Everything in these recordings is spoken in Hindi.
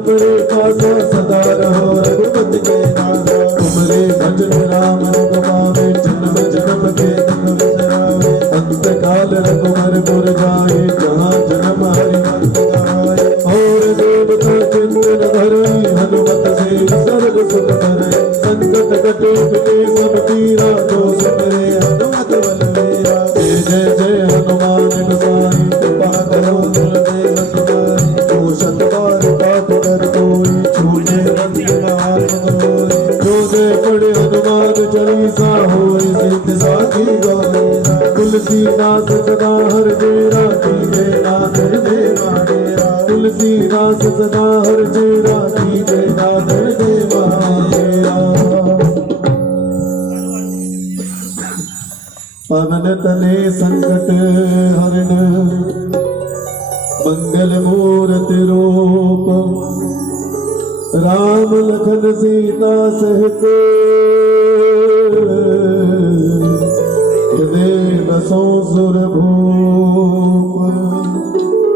तुम्हारे पासा सदा रहो रघुपति के नाथा। तुम्हारे भजन राम रघुपावे जन्म जन्म के दुख बिसरावे। अंत काल रघुवर जाए जहाँ जन्म हरि भक्त गाए। और देवता चिंतन धरे हनुमत से सर्व सुख करे। संकट कटे मिटे सब पीरा जो सुमरे हनुमत बलवीरा। जय जय जय हनुमान गोसाई कृपा करो गुरुदेव तुम्हारी। जो शत बार पाठ कर कोई छूटे बंदगार होय। जो जय पढ़े हनुमान चालीसा होय सिद्ध साखी गौरीसा। तुलसीदास सदा हर डेरा कीजे नादर देवा डेरा। तुलसीदास सदा हर डेरा कीजे नादर देवा डेरा। पवन तने संकट हरण मंगल मूर्ति रूप। राम लखन सीता सहित बसो सुर भूप।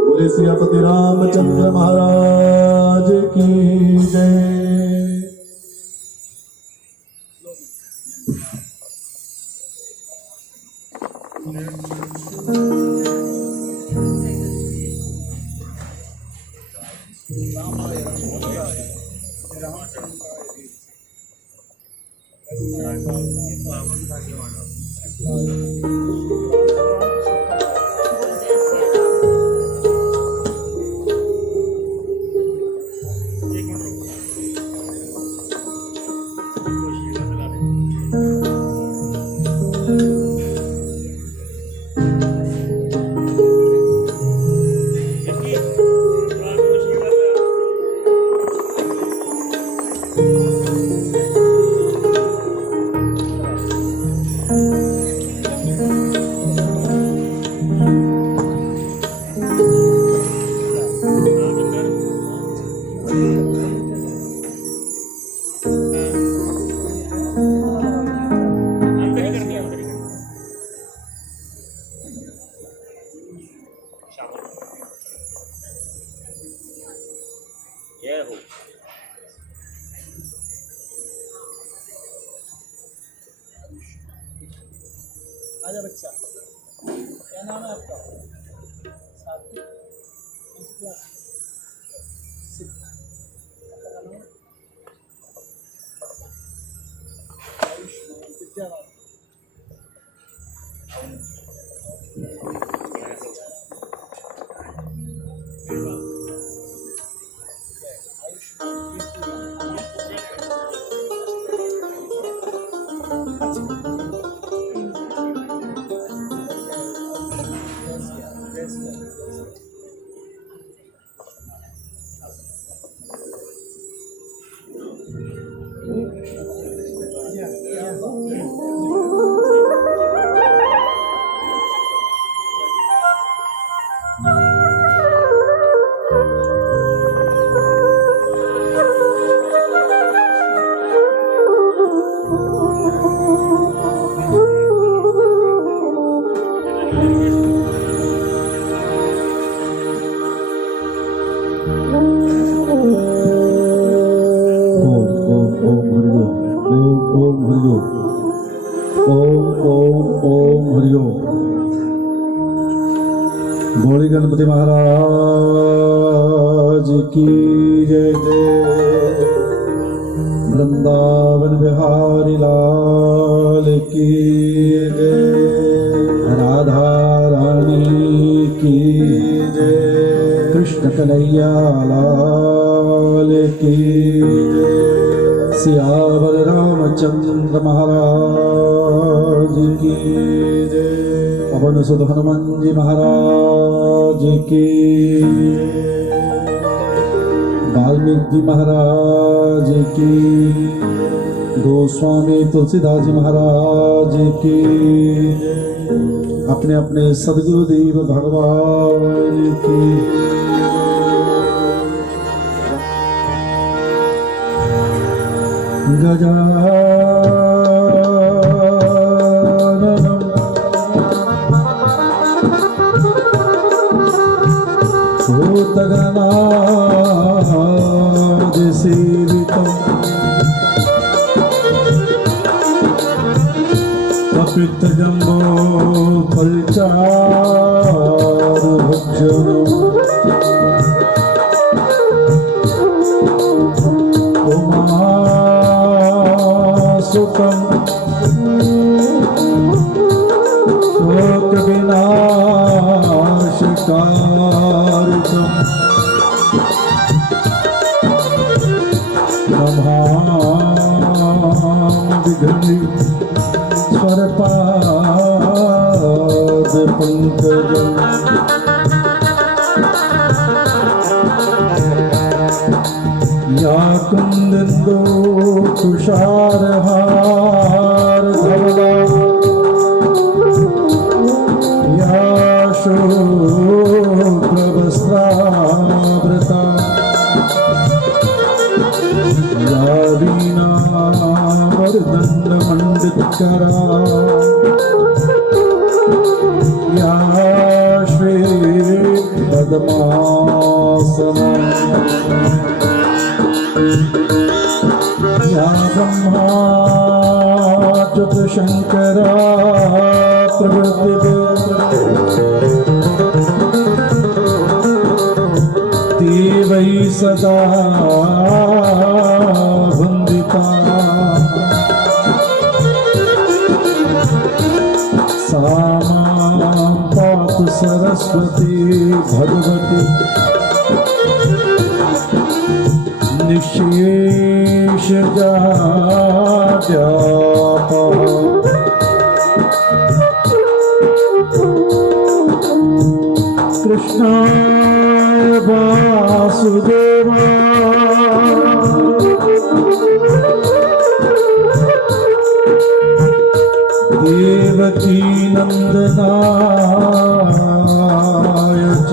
बोले सियापति रामचंद्र महाराज की जय। आजा बच्चा, क्या नाम है आपका? साथी, कौन सी क्लास? आयुष्मान विद्यावान। गौरी गणपति महाराज की जय जय। वृंदावन बिहारी लाल की जय। राधा रानी की जय। कृष्ण कन्हैया लाल की जय। सियावर रामचंद्र महाराज की जय। पवन सुत हनुमान जी महाराज की। वाल्मीकि जी महाराज की। गोस्वामी तुलसीदास जी महाराज की। अपने अपने सदगुरुदेव भगवान की। गजाननं भूतगणानां राजसेवितम् कपितजम्बो फलचारुभक्षणम् उमासुतम् शोकविनाशकारकम् नमामि स्वरपादपङ्कजम् या कुन्दो तुषारहारधवला या शुभ्रवस्त्रावृता या वीणावर्दण्डमण्डितकरा या श्वेतपद्मासना या ब्रह्माच्युतशङ्करा देवै सदा वन्दिता सा मां पातु सरस्वती भगवती निःशेषजाड्यापा कृष्णाय वासुदेवाय देवकी नन्दनाय च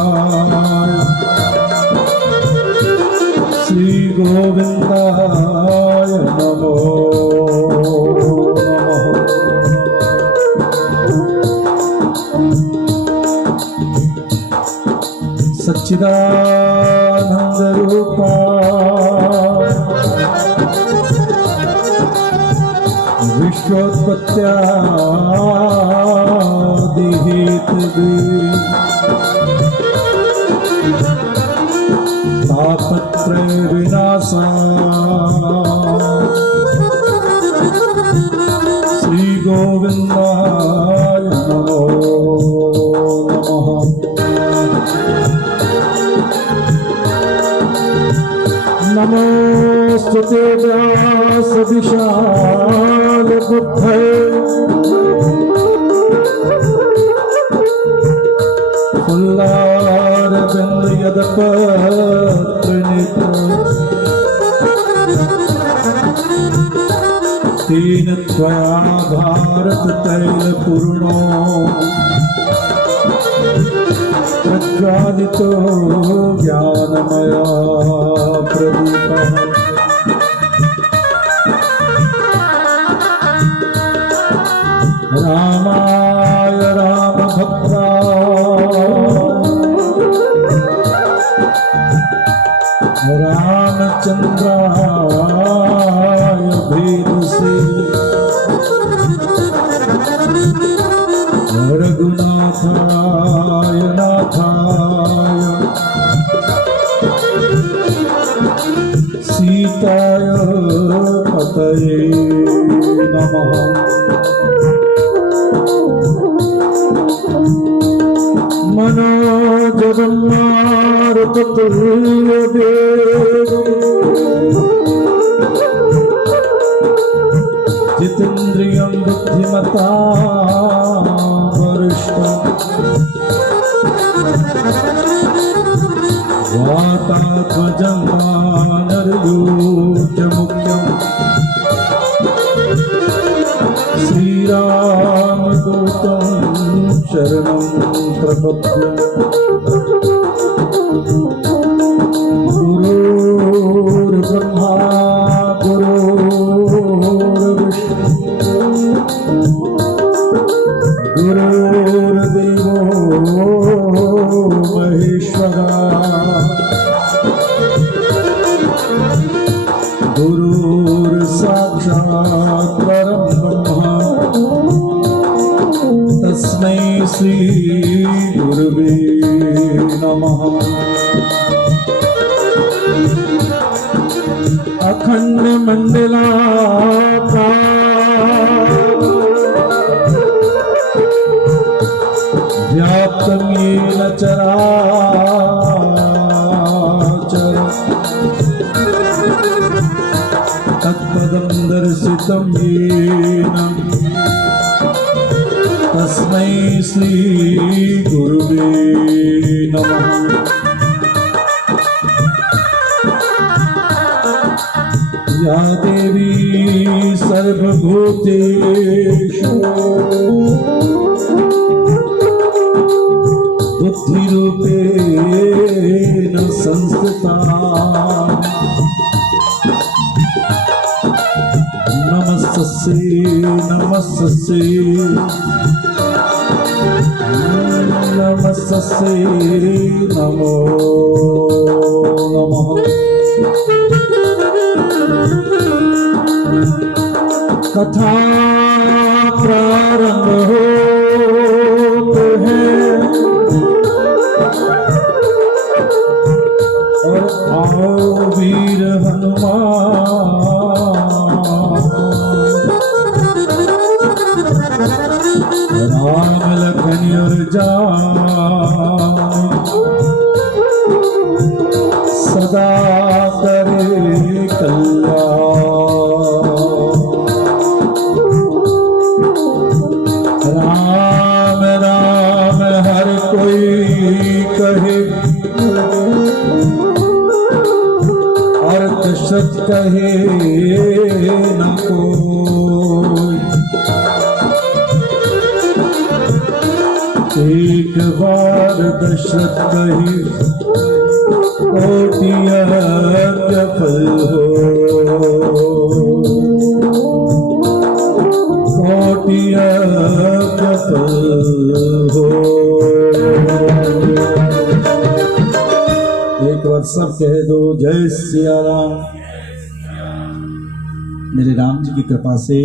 नन्दगोपकुमाराय श्रीगोविन्दाय नमो सच्चिदानन्दरूपा विश्वोत्पत्त्यादिहेतवे तापत्रय विनाशाय श्रीगोविन्दाय नमो नमः नमोस्तुते व्यासविशालबुद्धे फुल्लारविन्दयदपत्रनेत्र तेन त्वया भारततैलपूर्णो प्रज्वालितो ज्ञानमया प्रदीपः रामाय रामभद्राय रामचन्द्राय भेदसे रघुनाथाय नाथाय सीताय पतये नमः मनोजवं मारुततुल्यवेगम् जितेन्द्रियं बुद्धिमतां वरिष्ठम् वातात्मजं वानरयूथमुख्यम् श्रीरामदूतं शरणं प्रपद्ये गुरुर्ब्रह्मा गुरुर्विष्णु गुरुर्देवो गुरुर्देवो महेश्वरा गुरुर्साक्षात् परं ब्रह्म तस्मै श्री गुरुवे नमः। अखंड मंडलाकारं व्याप्तं येन चराचरं तत्पदं दर्शितं येन तस्मै श्री गुरुवे नमः। या देवी सर्वभूतेषु बुद्धिरूपेण संस्थिता नमस्तस्यै नमस्तस्यै नमस्तस्यै नमो नमः। कथा प्रारंभ होते हैं और आओ वीर हनुमान राम लखन और जान सदा करे कल्याण। राम राम हर कोई कहे और दशरथ कहे न कोई। एक बार दशरथ कहे कोटि यज्ञ फल हो, कोटि यज्ञ फल हो। एक बार सब कह दो जय सिया राम। मेरे राम जी की कृपा से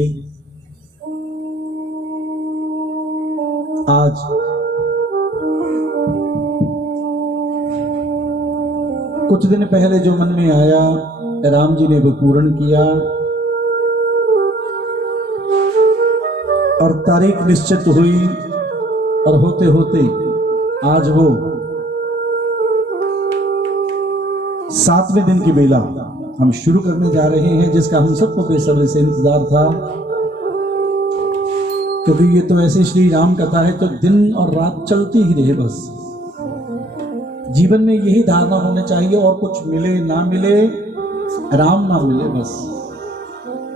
आज कुछ दिन पहले जो मन में आया राम जी ने वो पूर्ण किया और तारीख निश्चित हुई और होते होते आज वो 7वें दिन की बेला हम शुरू करने जा रहे हैं, जिसका हम सबको बेसब्री से इंतजार था, क्योंकि ये तो ऐसे श्री राम कथा है तो दिन और रात चलती ही रहे। बस जीवन में यही धारणा होनी चाहिए, और कुछ मिले ना मिले, राम ना मिले, बस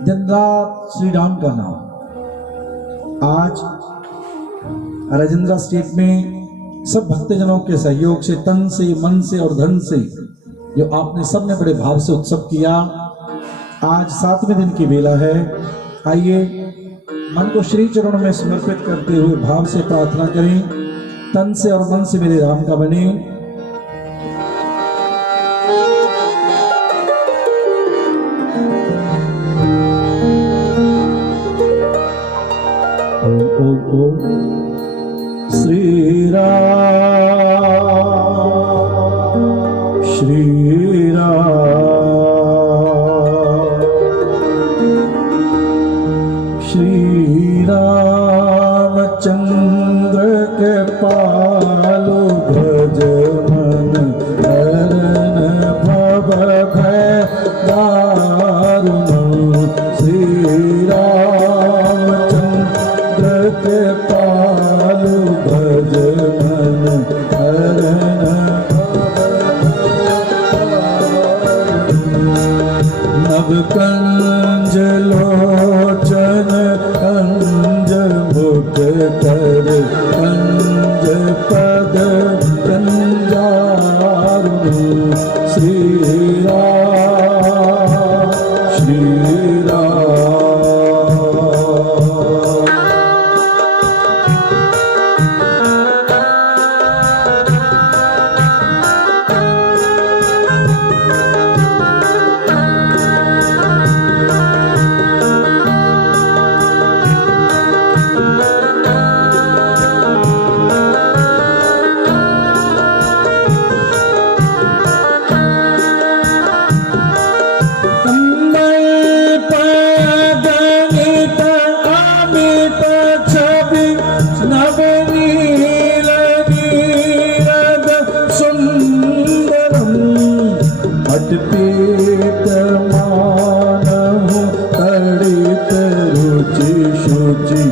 दिन रात श्री राम का नाम। आज राजेंद्र स्टेट में सब भक्तजनों के सहयोग से, तन से, मन से और धन से, जो आपने सबने बड़े भाव से उत्सव किया, आज 7वें दिन की बेला है। आइए मन को श्री चरणों में समर्पित करते हुए भाव से प्रार्थना करें, तन से और मन से मेरे राम का बने। ओम ओम ओम श्री राम श्री राम श्री रामचंद्र के पालो भज मन हरन भव भय दारुण। श्री रामचंद्र के पालो भज मन हरन नीलनीरद सुंदरम अटपीतमानहु तडित रुचि शुचि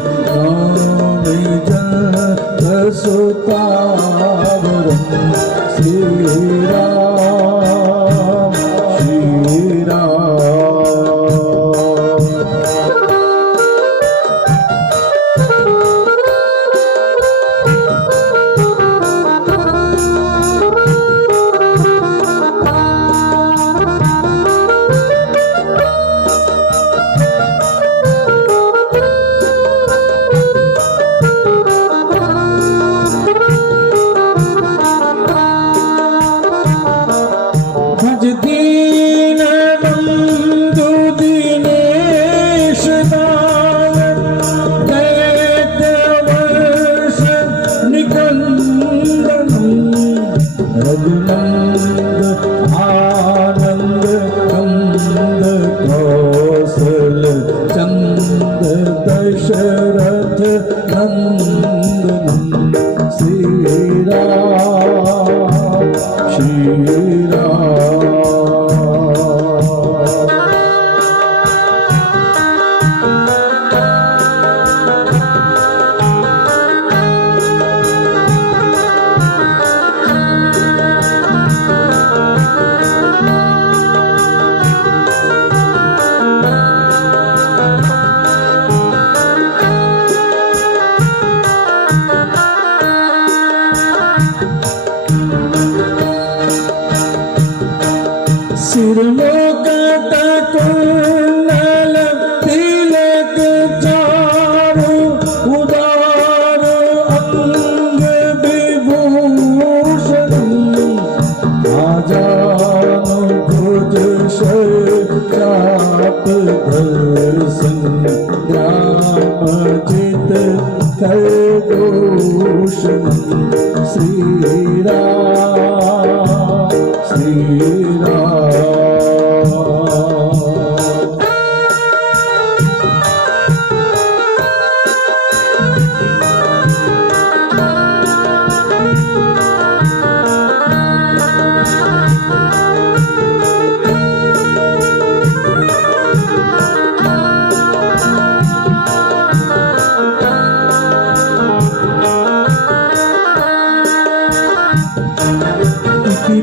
सुतावरम श्री राम श्री राम। भज दीन बंधु दीनेश दान दैत्यवर्ष निकंदनम रघुनंद आनंद कंद कौशल चंद दशरथ नंदनम श्री राम श्री राम। सिर मुकुट कुंडल तिलक चारु उदार अंग विभूषण आजानु भुज चाप दर्शन राम चित खरदूषण श्री राम श्री राम।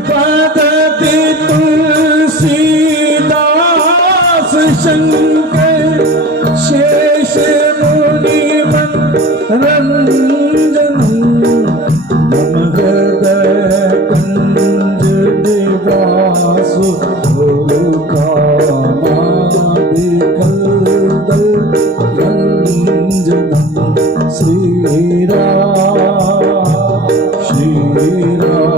पदति तुलसीदास शंकर शेष मुनि रंजन मम हृदय कंज निवासु कामादिकल्दल रंजनम श्री राम श्री राम।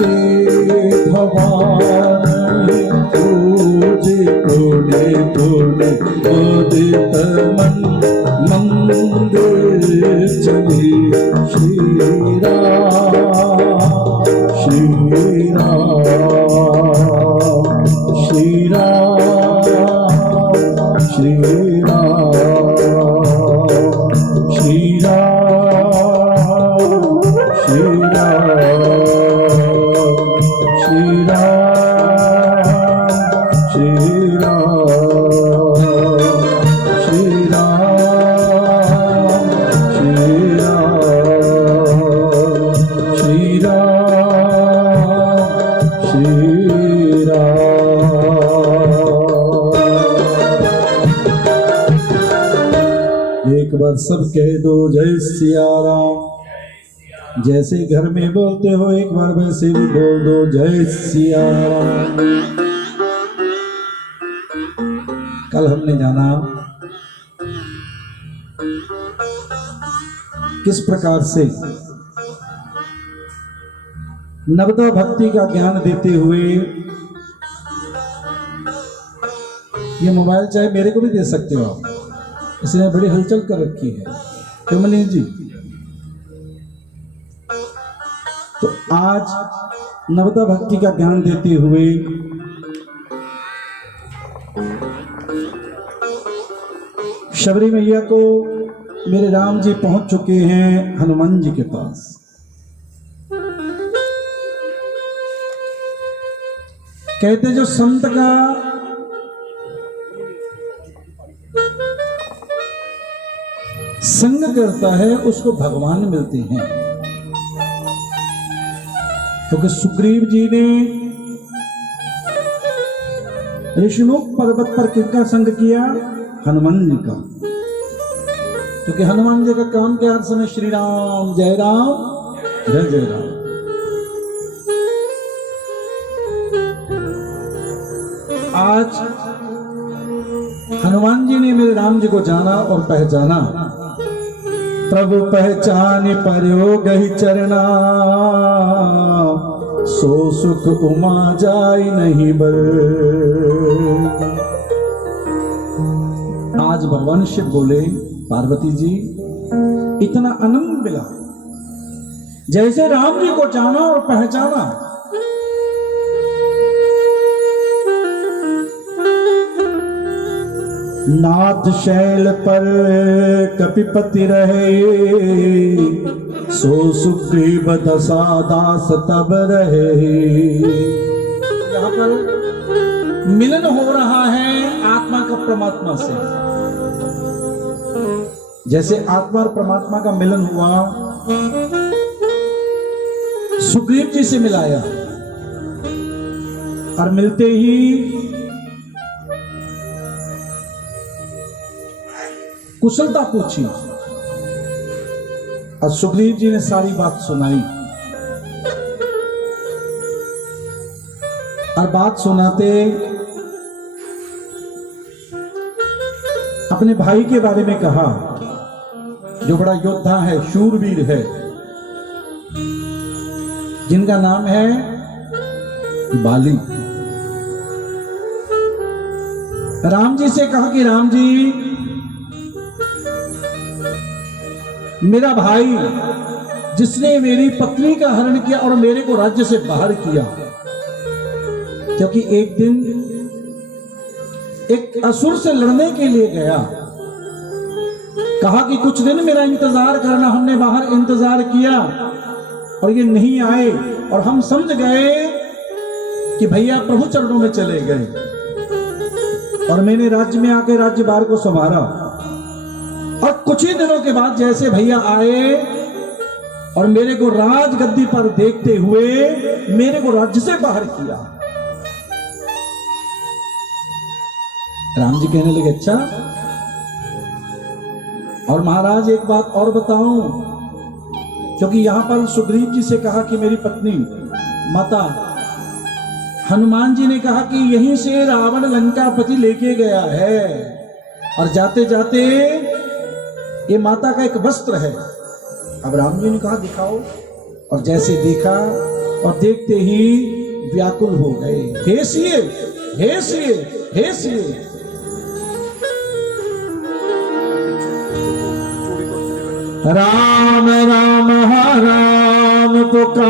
से भवानी पूजे कोने कोने उदित मन मंदिर चली श्री राम श्री राम श्री राम श्री राम श्री राम श्री राम श्री राम श्री राम श्री राम श्री राम श्री राम श्री राम। एक बार सब कह दो जय सिया राम। जैसे घर में बोलते हो एक बार वैसे भी बोल दो जय सिया राम। कल हमने जाना किस प्रकार से नवदा भक्ति का ज्ञान देते हुए, ये मोबाइल चाहे मेरे को भी दे सकते हो आप, इसने बड़ी हलचल कर रखी है क्यों मनीष जी। तो आज नवदा भक्ति का ज्ञान देते हुए शबरी मैया को मेरे राम जी पहुंच चुके हैं हनुमान जी के पास। कहते जो संत का संग करता है उसको भगवान मिलते हैं। क्योंकि सुग्रीव जी ने ऋषिमुख पर्वत पर किसका संग किया? हनुमान जी का। क्योंकि हनुमान जी का काम क्या? हर समय श्री राम जय जय राम। आज हनुमान जी ने मेरे राम जी को जाना और पहचाना। प्रभु पहचान पर्यो गहि चरना, सो सुख उमा जाय नहीं बर। आज भगवान शिव बोले पार्वती जी इतना आनंद मिला, जैसे राम जी को जाना और पहचाना। नाथ शैल पर कपिपति रहे, सो सुग्रीव दशा दास तब रहे। यहाँ पर मिलन हो रहा है आत्मा का परमात्मा से। जैसे आत्मा और परमात्मा का मिलन हुआ, सुग्रीव जी से मिलाया और मिलते ही कुशलता पूछी और सुग्रीव जी ने सारी बात सुनाई। और बात सुनाते अपने भाई के बारे में कहा, जो बड़ा योद्धा है, शूरवीर है, जिनका नाम है बाली। राम जी से कहा कि राम जी, मेरा भाई जिसने मेरी पत्नी का हरण किया और मेरे को राज्य से बाहर किया, क्योंकि एक दिन एक असुर से लड़ने के लिए गया, कहा कि कुछ दिन मेरा इंतजार करना। हमने बाहर इंतजार किया और ये नहीं आए और हम समझ गए कि भैया प्रभु चरणों में चले गए। और मैंने राज्य में आके राज्यभार को संभाला। और कुछ ही दिनों के बाद जैसे भैया आए और मेरे को राजगद्दी पर देखते हुए मेरे को राज्य से बाहर किया। राम जी कहने लगे अच्छा, और महाराज एक बात और बताऊं, क्योंकि यहां पर सुग्रीव जी से कहा कि मेरी पत्नी माता, हनुमान जी ने कहा कि यहीं से रावण लंकापति लेके गया है और जाते जाते ये माता का एक वस्त्र है। अब राम जी ने कहा दिखाओ, और जैसे देखा और देखते ही व्याकुल हो गए। हे सिए, हे सिए, हे सिए। राम राम राम पुकार,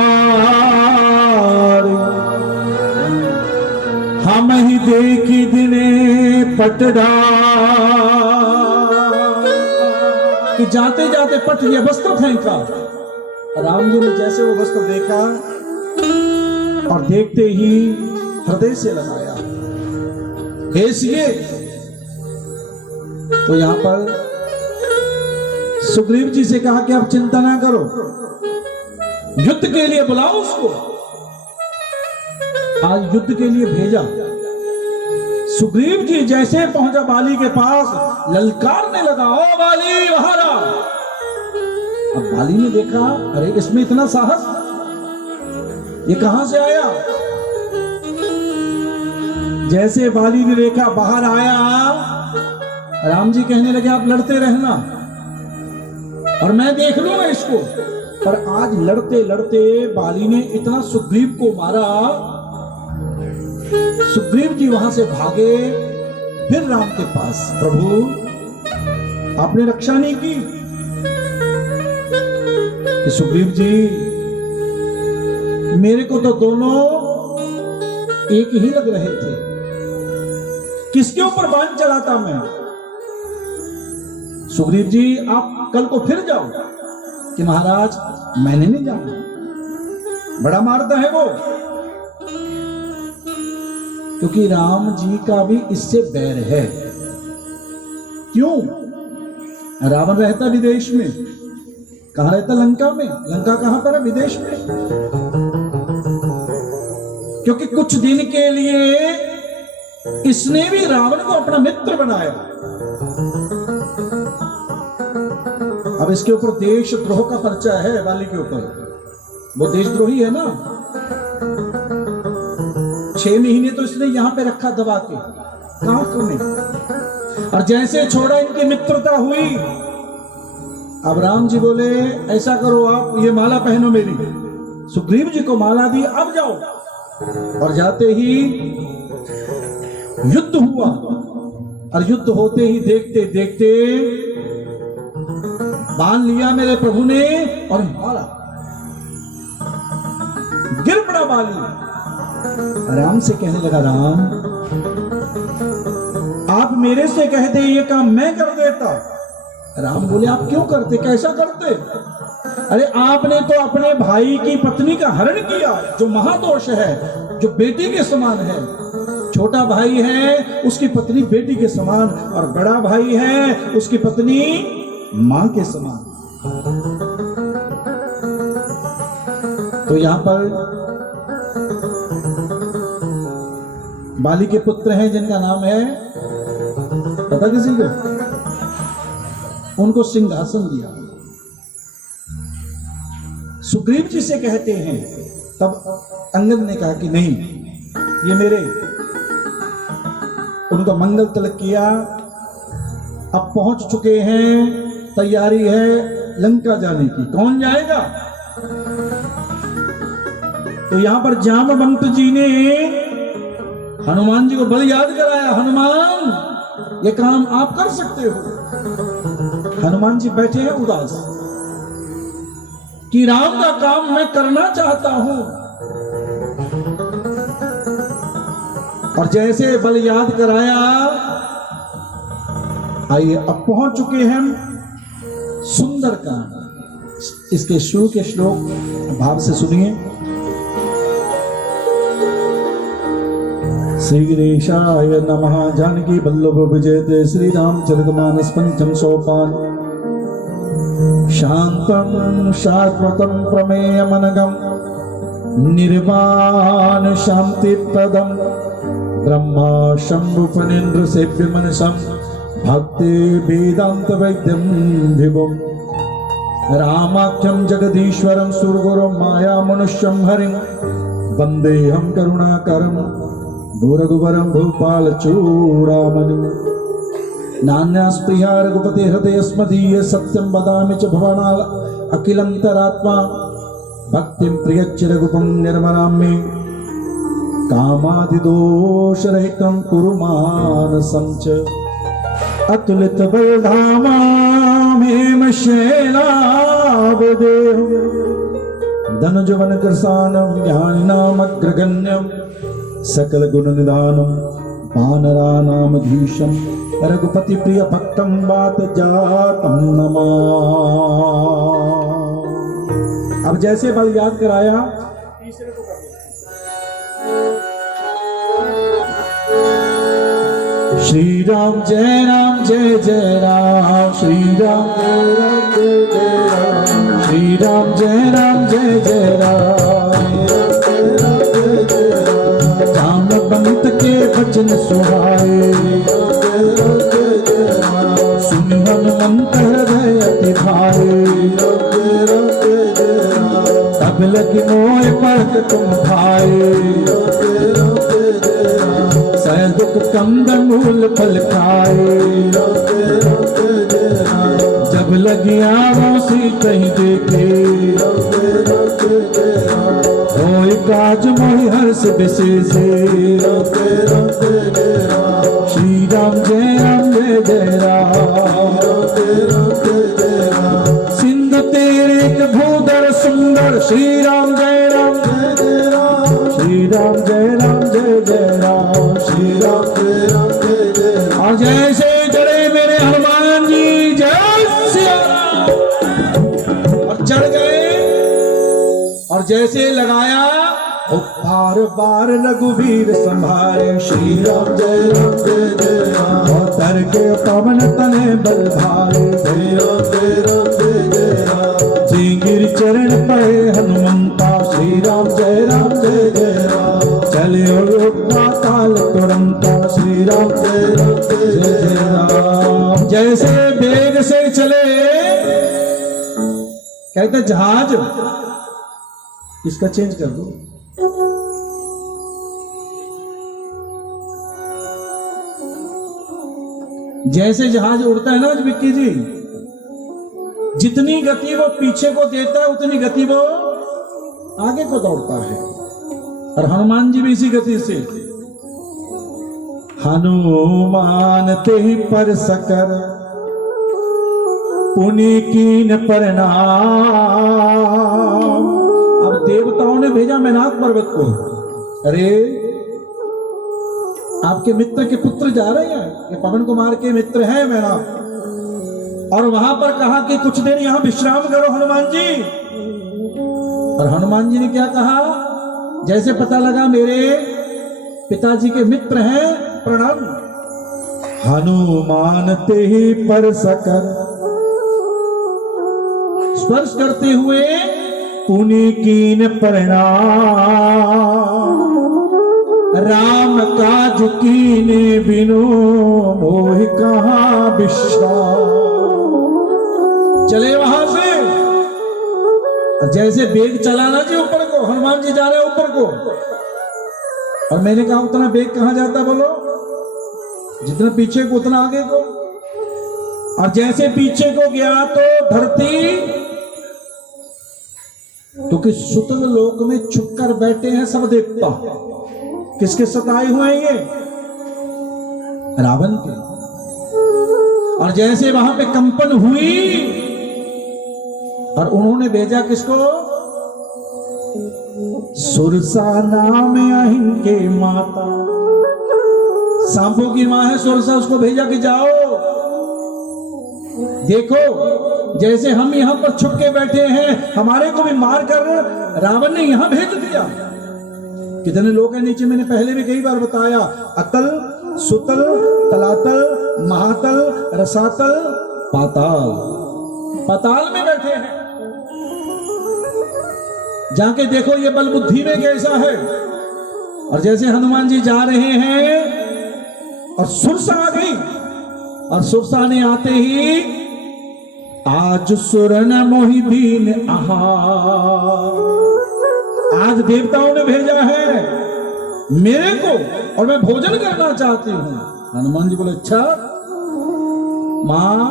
हम ही देखी दिने पटडार। कि जाते जाते पट ये वस्त्र फेंका। राम जी ने जैसे वो वस्त्र देखा और देखते ही हृदय से लगाया, हे सिए। तो यहां पर सुग्रीव जी से कहा कि आप चिंता ना करो, युद्ध के लिए बुलाओ उसको। आज युद्ध के लिए भेजा। सुग्रीव जी जैसे पहुंचा बाली के पास, ललकारने लगा, ओ बाली बाहर आ। अब बाली ने देखा, अरे इसमें इतना साहस, ये कहां से आया? जैसे बाली ने देखा बाहर आया, राम जी कहने लगे आप लड़ते रहना और मैं देख लूंगा इसको। पर आज लड़ते लड़ते बाली ने इतना सुग्रीव को मारा, सुग्रीव जी वहां से भागे फिर राम के पास, प्रभु आपने रक्षा नहीं की। कि सुग्रीव जी मेरे को तो दोनों एक ही लग रहे थे, किसके ऊपर बाण चलाता मैं? सुग्रीव जी आप कल को फिर जाओ। कि महाराज मैंने नहीं जाना, बड़ा मारता है वो। क्योंकि राम जी का भी इससे बैर है। क्यों? रावण रहता विदेश में। कहां रहता? लंका में। लंका कहां पर है? विदेश में। क्योंकि कुछ दिन के लिए इसने भी रावण को अपना मित्र बनाया। अब इसके ऊपर देशद्रोह का पर्चा है बाली के ऊपर, वो देशद्रोही है ना। 6 महीने तो इसने यहां पे रखा दबा के, कहां में। और जैसे छोड़ा इनकी मित्रता हुई। अब राम जी बोले ऐसा करो आप ये माला पहनो मेरी। सुग्रीव जी को माला दी, अब जाओ। और जाते ही युद्ध हुआ और युद्ध होते ही देखते देखते बांध लिया मेरे प्रभु ने और मारा, गिर पड़ा बाली। राम से कहने लगा, राम आप मेरे से कहते ये काम मैं कर देता। राम बोले आप क्यों करते, कैसा करते? अरे आपने तो अपने भाई की पत्नी का हरण किया, जो महादोष है, जो बेटी के समान है। छोटा भाई है उसकी पत्नी बेटी के समान, और बड़ा भाई है उसकी पत्नी मां के समान। तो यहां पर बाली के पुत्र हैं जिनका नाम है, पता किसी को? उनको सिंहासन दिया। सुग्रीव जी से कहते हैं, तब अंगद ने कहा कि नहीं ये मेरे। उनका मंगल तिलक किया, अब पहुंच चुके हैं, तैयारी है लंका जाने की। कौन जाएगा? तो यहां पर जामवंत जी ने हनुमान जी को बल याद कराया, हनुमान ये काम आप कर सकते हो। हनुमान जी बैठे हैं उदास कि राम का काम मैं करना चाहता हूं। और जैसे बल याद कराया, आइए अब पहुंच चुके हैं सुंदर कांड। इसके शुरू के श्लोक भाव से सुनिए। श्री गणेशाय नमः। जानकी वल्लभ विजयते श्री रामचरितमानस पंचम सोपान। शांतं शाश्वतं प्रमेयमनघं निर्वाण शांतिप्रदं ब्रह्मा शंभु फणीन्द्र सेव्य मनसं भक्ति वेदांत वैद्यं विभुं रामाख्यं जगदीश्वरं सुरगुरुं माया मनुष्यं हरिं वन्देऽहं करुणाकरं दूरगुवरं भूपाल चूडामणिं। नान्यास्पृहा रघुपते हृदय स्मदीय सत्यं वदामि च भवनाल अखिलंतरात्मा भक्ति प्रियच्च रघुपं निर्मलां मे कामादिदोष रहितं कुरु मानसं च अतुलित बलधामा हेम शैलावदेह धनुजवन कृशानं ज्ञानिनामग्रगण्यं सकल गुण निधानं वानराणामधीशं रघुपति प्रिय भक्तं वात जातं नमः। अब जैसे बल याद कराया तीसरे को करना। श्री राम जय राम श्री राम जय राम श्री राम जय राम जामवंत के वचन सुहाए सुन हनुमंत हृदय अति भाए तब लगी मोह पड़क तुम भाए सह दुख कंद मूल फल खाए जब लगी आवों सी कहीं देखे होय काज मोहि हर्ष विशेषे श्री राम जय राम सिंधु तेरे भूधर सुंदर श्री राम जय राम श्री राम जय राम श्री राम और जैसे जड़े मेरे हनुमान जी जय सिया राम और चढ़ गए और जैसे लगाया बार बार रघुवीर संभारे श्री राम जय राम और तर के पवन तने बल भारे जय राम जिंगिर चरण पड़े हनुमंता श्री राम जय राम चले पाताल तुरंता श्री राम जय राम जैसे वेग से चले कहते जहाज इसका चेंज कर दो जैसे जहाज उड़ता है ना विक्की जी जितनी गति वो पीछे को देता है उतनी गति वो आगे को दौड़ता है और हनुमान जी भी इसी गति से हनुमान ते ही पर सकर पुनि कीन प्रणाम। अब देवताओं ने भेजा मैनाक पर्वत को अरे आपके मित्र के पुत्र जा रहे हैं ये पवन कुमार के मित्र हैं मैनाक और वहां पर कहा कि कुछ देर यहां विश्राम करो हनुमान जी और हनुमान जी ने क्या कहा जैसे पता लगा मेरे पिताजी के मित्र हैं प्रणाम। हनुमान ते ही पर सकर स्पर्श करते हुए पुनि कीन प्रणाम राम काज कीने बिनु मोह कहाँ विश्राम। चले वहां से जैसे बेग चलाना जी ऊपर को हनुमान जी जा रहे ऊपर को और मैंने कहा उतना बेग कहां जाता बोलो जितना पीछे को उतना आगे को और जैसे पीछे को गया तो धरती क्योंकि सुतल लोक में छुप कर बैठे हैं सब देवता किसके सताए हुए हैं ये रावण के और जैसे वहां पे कंपन हुई और उन्होंने भेजा किसको सुरसा नाम अहिन के माता सांपों की मां है सुरसा उसको भेजा कि जाओ देखो जैसे हम यहां पर छुप के बैठे हैं हमारे को भी मार कर रावण ने यहां भेज दिया। कितने लोग हैं नीचे मैंने पहले भी कई बार बताया अतल सुतल तलातल महातल रसातल पाताल पाताल में बैठे हैं जाके देखो ये बल बुद्धि में कैसा है। और जैसे हनुमान जी जा रहे हैं और सुरसा आ गई और सुरसा ने आते ही आज सुरन मोहि दीन आहार आज देवताओं ने भेजा है मेरे को और मैं भोजन करना चाहती हूं। हनुमान जी बोले अच्छा मां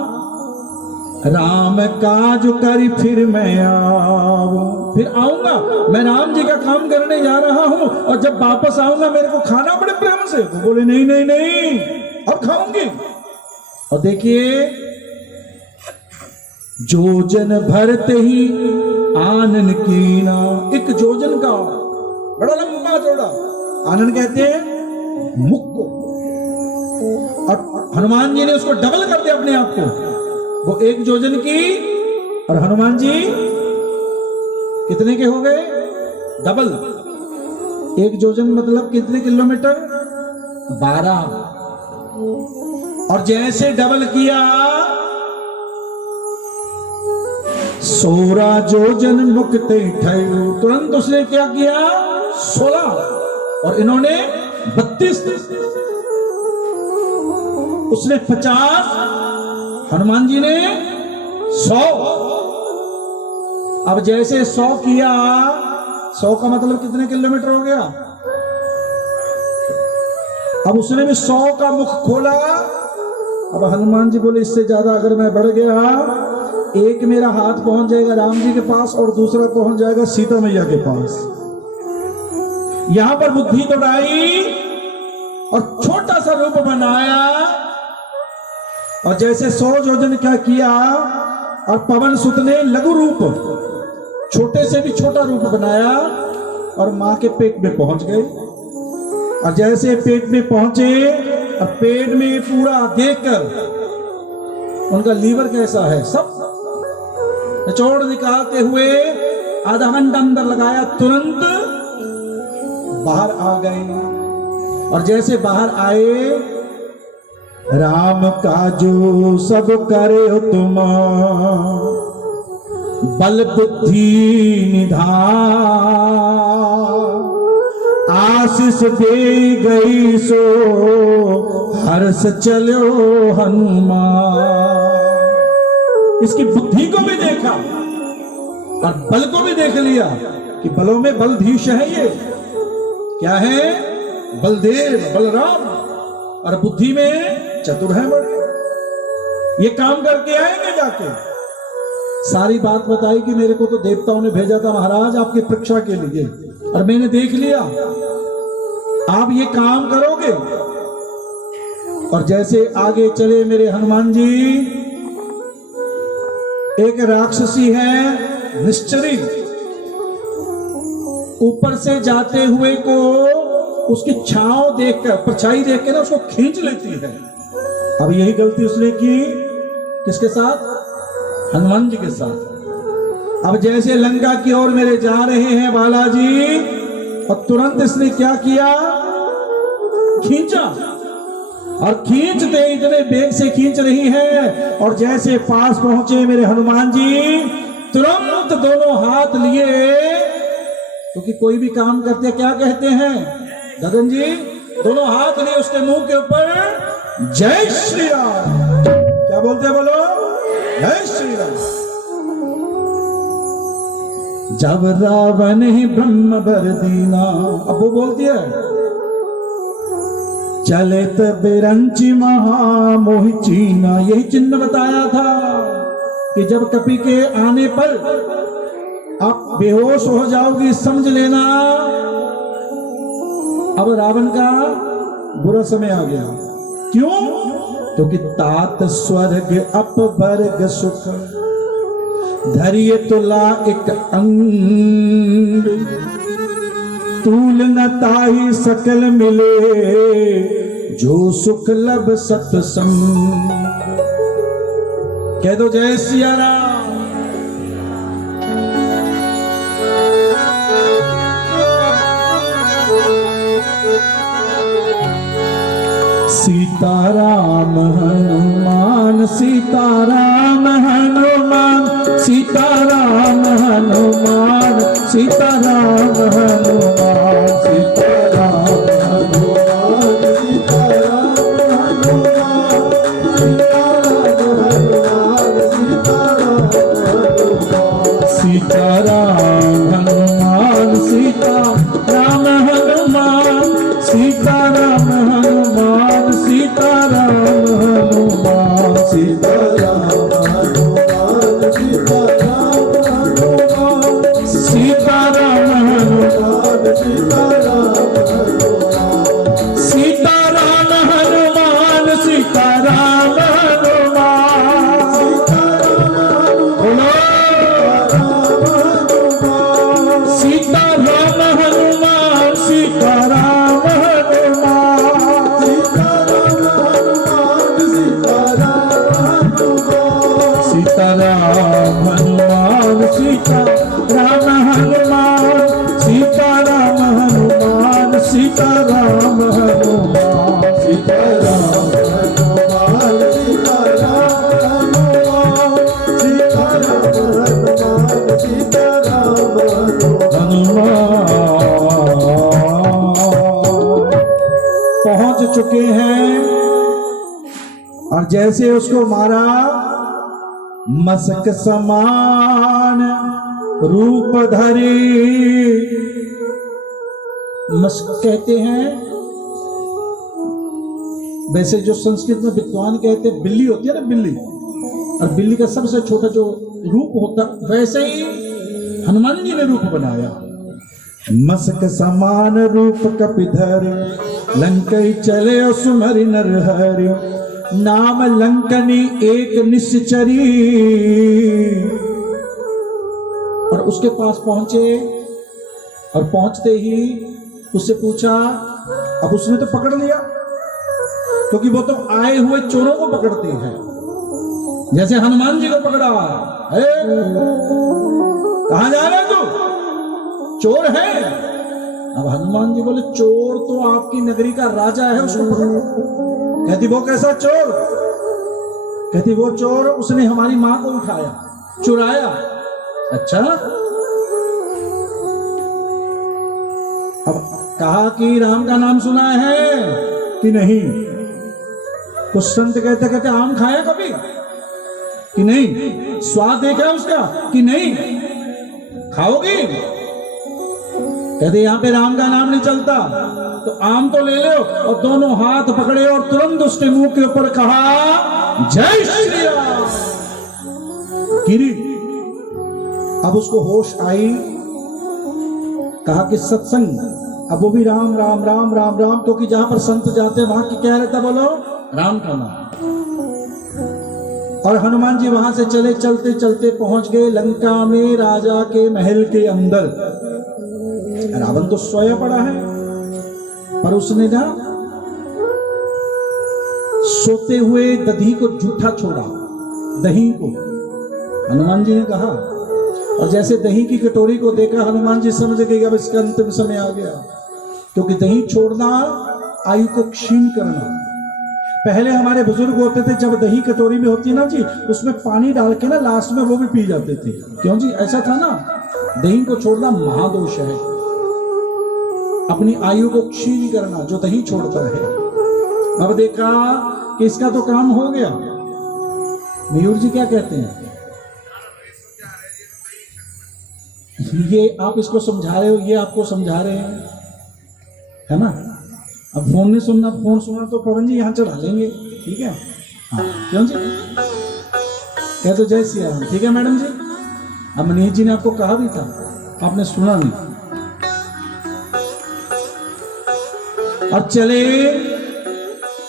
राम काज कर फिर मैं आऊं, फिर आऊंगा, मैं राम जी का काम करने जा रहा हूं और जब वापस आऊंगा मेरे को खाना बड़े प्रेम से। वो बोले नहीं नहीं नहीं, अब खाऊंगी। और देखिए, जोजन भरते ही आनन कीना, एक जोजन का बड़ा लंबा चौड़ा, आनन कहते हैं मुख को, और हनुमान जी ने उसको डबल कर दिया अपने आप को। वो एक जोजन की, और हनुमान जी कितने के हो गए? डबल। एक जोजन मतलब कितने किलोमीटर? 12। और जैसे डबल किया, 16 जोजन मुक्ते ठहरो, तुरंत उसने क्या किया? 16, और इन्होंने 32, उसने 50, हनुमान जी ने 100। अब जैसे 100 किया, 100 का मतलब कितने किलोमीटर हो गया? अब उसने भी 100 का मुख खोला। अब हनुमान जी बोले इससे ज्यादा अगर मैं बढ़ गया, एक मेरा हाथ पहुंच जाएगा राम जी के पास और दूसरा पहुंच जाएगा सीता मैया के पास। यहां पर बुद्धि दौड़ाई और छोटा सा रूप बनाया, और जैसे 100 जोजन क्या किया, और पवन सुत ने लघु रूप, छोटे से भी छोटा रूप बनाया और मां के पेट में पहुंच गए। और जैसे पेट में पहुंचे, और पेट में पूरा देखकर उनका लीवर कैसा है सब निचोड़ निकालते हुए आधा घंटा अंदर लगाया, तुरंत बाहर आ गए। और जैसे बाहर आए, राम काजो सब करे हो तुम, बल बुद्धि निधान, आशीष दे गई सो हर्ष चलो हनुमान। इसकी बुद्धि को भी देखा और बल को भी देख लिया कि बलों में बलधीश है, ये क्या है? बलदेव, बलराम, और बुद्धि में चतुर है बड़े। ये काम करके आएंगे जाके। सारी बात बताई कि मेरे को तो देवताओं ने भेजा था महाराज आपकी परीक्षा के लिए, और मैंने देख लिया आप ये काम करोगे। और जैसे आगे चले मेरे हनुमान जी, एक राक्षसी है निश्चरी, ऊपर से जाते हुए को उसकी छांव देखकर, परछाई देखकर ना उसको खींच लेती है। अब यही गलती उसने की, किसके साथ? हनुमान जी के साथ। अब जैसे लंका की ओर मेरे जा रहे हैं बालाजी, और तुरंत इसने क्या किया? खींचा, और खींचते इतने बेग से खींच रही है, और जैसे पास पहुंचे मेरे हनुमान जी, तुरंत दोनों हाथ लिए, क्योंकि कोई भी काम करते क्या कहते हैं गगन जी? दोनों हाथ लिए उसके मुंह के ऊपर, जय श्री राम। क्या बोलते हैं? बोलो जय श्री राम। जब रावण ही ब्रह्म बर दीना, अब वो बोलती है, चलित बिरंची महामोहि चीना। यही चिन्ह बताया था कि जब कपि के आने पर आप बेहोश हो जाओगी, समझ लेना अब रावण का बुरा समय आ गया। क्यों? क्योंकि तात स्वर्ग अपवर्ग सुख, धैर्य तुला एक अंग, तूल न ताहि सकल मिले, जो सुख लब सत्संग। कह दो जय सिया राम। सीताराम हनुमान, सीताराम हनुमान, सीताराम हनुमान, सीताराम हनुमान, सीताराम हनुमान, सीताराम हनुमान, सीताराम हनुमान, सीताराम हनुमान, सीताराम हनुमान, सीताराम हनुमान, सीताराम हनुमान, सीताराम हनुमान, सीताराम हनुमान सीताराम हनुमान सीताराम हनुमान सीताराम हनुमान सीताराम हनुमान पहुंच चुके हैं और जैसे उसको मारा, मसक समान रूप धरी। मस्क कहते हैं, वैसे जो संस्कृत में विद्वान कहते हैं बिल्ली होती है ना, बिल्ली, और बिल्ली का सबसे छोटा जो रूप होता, वैसे ही हनुमान जी ने रूप बनाया। मसक समान रूप कपिधर, लंकई चले और सुमरि नर हरि, नाम लंकनी एक निश्चरी। और उसके पास पहुंचे और पहुंचते ही उससे पूछा, अब उसने तो पकड़ लिया, क्योंकि वो तो आए हुए चोरों को पकड़ते हैं, जैसे हनुमान जी को पकड़ा। कहां जा रहे तू? चोर है। अब हनुमान जी बोले, चोर तो आपकी नगरी का राजा है, उसको पकड़ो। कहती वो कैसा चोर? कहती वो चोर, उसने हमारी मां को उठाया, चुराया। अच्छा, अब कहा कि राम का नाम सुना है कि नहीं? कुछ संत कहते आम खाया कभी कि नहीं? स्वाद देखा उसका कि नहीं? खाओगी? कहते यहां पे राम का नाम नहीं चलता, तो आम तो ले लो। और दोनों हाथ पकड़े और तुरंत उसके मुंह के ऊपर कहा, जय श्री राम। गिरी। अब उसको होश आई, कहा कि सत्संग, अब वो भी राम राम राम राम राम, क्योंकि जहां पर संत जाते हैं वहां की क्या रहता, बोलो राम का नाम। और हनुमान जी वहां से चले, चलते चलते पहुंच गए लंका में, राजा के महल के अंदर। रावण तो सोया पड़ा है, पर उसने ना सोते हुए दही को झूठा छोड़ा, दही को। हनुमान जी ने कहा, और जैसे दही की कटोरी को देखा, हनुमान जी समझ गए अब इसका अंतिम समय आ गया, क्योंकि दही छोड़ना आयु को क्षीण करना। पहले हमारे बुजुर्ग होते थे, जब दही कटोरी में होती ना जी, उसमें पानी डाल के ना लास्ट में वो भी पी जाते थे। क्यों जी? ऐसा था ना, दही को छोड़ना महादोष है, अपनी आयु को क्षीण करना जो दही छोड़ता है। अब देखा कि इसका तो काम हो गया। मयूर जी क्या कहते हैं? ये आप इसको समझा रहे हो, ये आपको समझा रहे हैं, है ना? अब फोन नहीं सुनना, फोन सुना तो पवन जी यहाँ चढ़ा लेंगे, ठीक है? हाँ, क्यों जी? कह तो जय सिया राम, ठीक है मैडम जी? अब मनीष जी ने आपको कहा भी था, आपने सुना नहीं। और चले,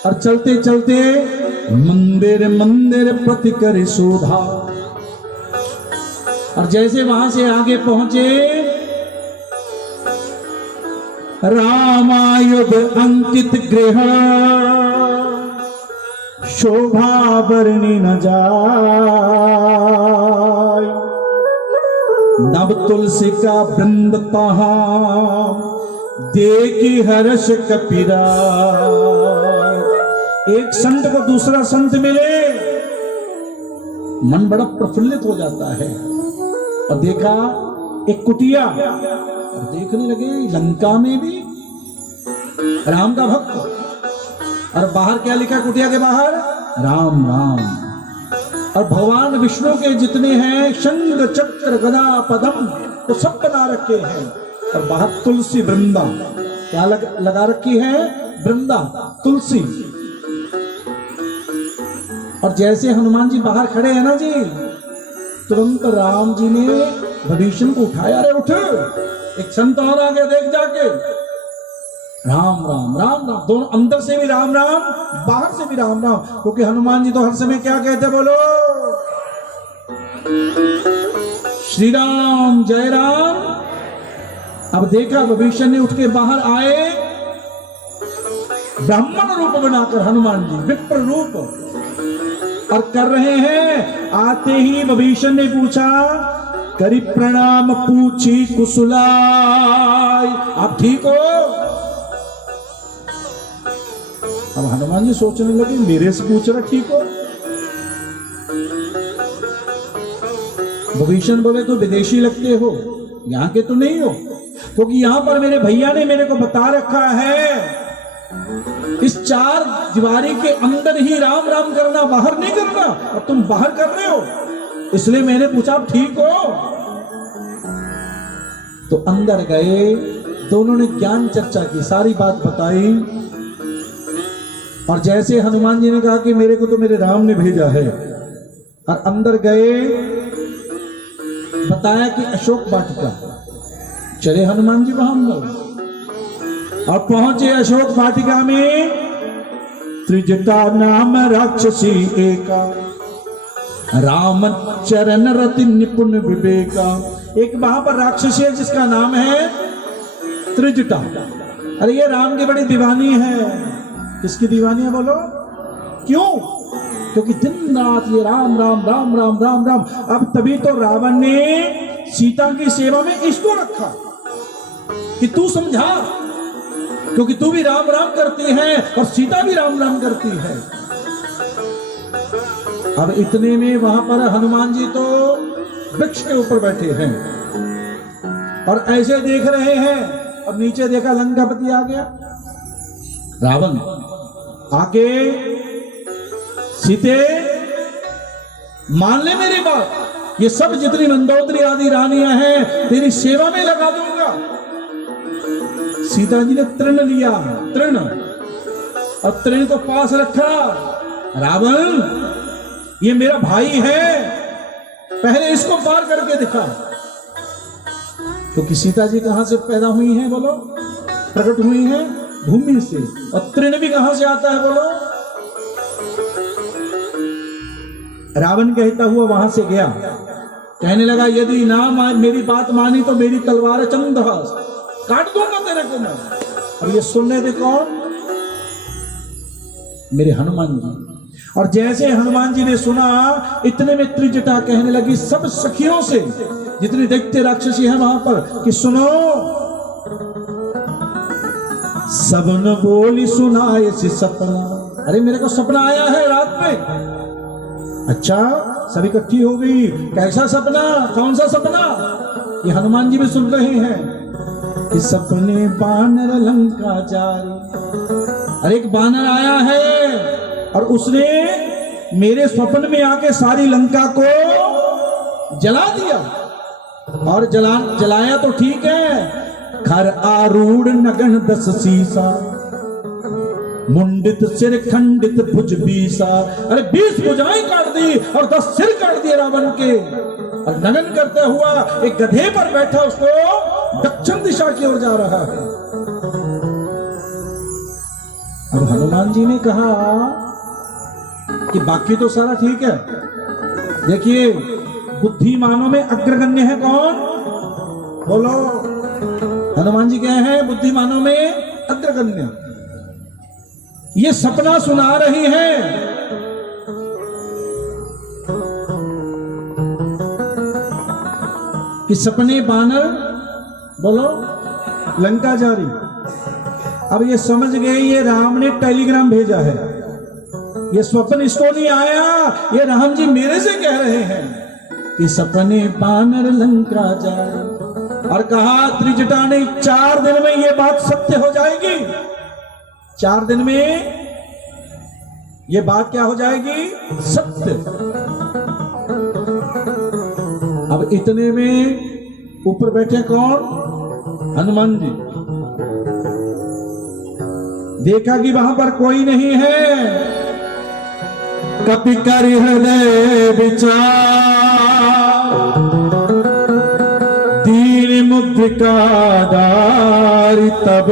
और चलते चलते मंदिर मंदिर प्रति कर शोधा। और जैसे वहां से आगे पहुंचे, रामायुध अंकित गृह, शोभा बरनी न जाय, नव तुलसी का वृंद तहां, देखी हर्ष कपिरा। एक संत को दूसरा संत मिले, मन बड़ा प्रफुल्लित हो जाता है। और देखा एक कुटिया, और देखने लगे लंका में भी राम का भक्त, और बाहर क्या लिखा कुटिया के बाहर? राम राम। और भगवान विष्णु के जितने हैं शंख चक्र गदा पद्म, वो सब बना रखे हैं। और बाहर तुलसी वृंदा, क्या लगा रखी है? वृंदा, तुलसी। और जैसे हनुमान जी बाहर खड़े हैं ना जी, तुरंत राम जी ने विभीषण को उठाया, अरे उठ, एक संत और आ गया, देख जाके। राम राम राम राम, दोनों, अंदर से भी राम राम, बाहर से भी राम राम, क्योंकि हनुमान जी तो हर समय क्या कहते, बोलो श्री राम जय राम। अब देखा विभीषण ने उठ के बाहर आए, ब्राह्मण रूप बनाकर हनुमान जी, विप्र रूप, और कर रहे हैं। आते ही विभीषण ने पूछा, करी प्रणाम पूछी कुशलाय, आप ठीक हो? अब हनुमान जी सोचने लगे मेरे से पूछ रहा ठीक हो। विभीषण बोले तो विदेशी लगते हो, यहाँ के तो नहीं हो, क्योंकि यहाँ पर मेरे भैया ने मेरे को बता रखा है इस चार दीवारी के अंदर ही राम राम करना, बाहर नहीं करना, और तुम बाहर कर रहे हो, इसलिए मैंने पूछा आप ठीक हो। तो अंदर गए, दोनों ने ज्ञान चर्चा की, सारी बात बताई। और जैसे हनुमान जी ने कहा कि मेरे को तो मेरे राम ने भेजा है, और अंदर गए, बताया कि अशोक वाटिका, चले हनुमान जी वहां और पहुंचे अशोक वाटिका में। त्रिजटा नाम राक्षसी एका, राम चरण रति निपुण विवेका। एक वहां पर राक्षसी है जिसका नाम है त्रिजटा। अरे ये राम की बड़ी दीवानी है। किसकी दीवानी है बोलो? क्यों? क्योंकि दिन रात ये राम राम राम राम राम राम। अब तभी तो रावण ने सीता की सेवा में इसको रखा कि तू समझा, क्योंकि तू भी राम राम करती है और सीता भी राम राम करती है। अब इतने में वहां पर हनुमान जी तो वृक्ष के ऊपर बैठे हैं और ऐसे देख रहे हैं, और नीचे देखा लंकापति आ गया, रावण आके, सीते मान ले मेरी बात, ये सब जितनी मंदोदरी आदि रानियां हैं तेरी सेवा में लगा दूंगा। सीता जी ने तृण लिया, तृण, और तृण को पास रखा। रावण ये मेरा भाई है, पहले इसको पार करके दिखा। क्योंकि सीता जी कहां से पैदा हुई हैं बोलो? प्रकट हुई हैं भूमि से। और तृण भी कहां से आता है बोलो? रावण कहता हुआ वहां से गया, कहने लगा यदि ना मेरी बात मानी तो मेरी तलवार चंद्रहास काट दूंगा तेरे को मैं। और ये सुनने दे कौन? मेरे हनुमान जी। और जैसे हनुमान जी ने सुना, इतने में त्रिजटा कहने लगी सब सखियों से, जितनी दैत्य राक्षसी है वहां पर, कि सुनो, सबन बोली सुनाए सी सपना। अरे मेरे को सपना आया है रात में। अच्छा, सब इकट्ठी हो गई। कैसा सपना? कौन सा सपना? ये हनुमान जी भी सुन रहे हैं कि सपने बानर लंका जारी। अरे एक बानर आया है और उसने मेरे स्वप्न में आके सारी लंका को जला दिया। और जलाया तो ठीक है, खर आरूढ़ नगन 10 सीसा, मुंडित सिर खंडित भुज 20। अरे 20 भुजाएं काट दी और 10 सिर काट दिए रावण के। और नगन करते हुआ एक गधे पर बैठा उसको दक्षिण दिशा की ओर जा रहा है। अब हनुमान जी ने कहा कि बाकी तो सारा ठीक है। देखिए, बुद्धिमानों में अग्रगण्य है कौन बोलो? हनुमान जी क्या है? बुद्धिमानों में अग्रगण्य। ये सपना सुना रही है। कि सपने बानर बोलो लंका जारी। अब ये समझ गए ये राम ने टेलीग्राम भेजा है, ये स्वप्न इसको नहीं आया, ये राम जी मेरे से कह रहे हैं कि सपने बानर लंका जारी। और कहा त्रिजटा ने 4 दिन में ये बात सत्य हो जाएगी। 4 दिन में ये बात क्या हो जाएगी? सत्य। अब इतने में ऊपर बैठे कौन? हनुमान जी। देखा कि वहां पर कोई नहीं है। कपि कर हृदय विचार, दीन मुद्रिका दारी तब,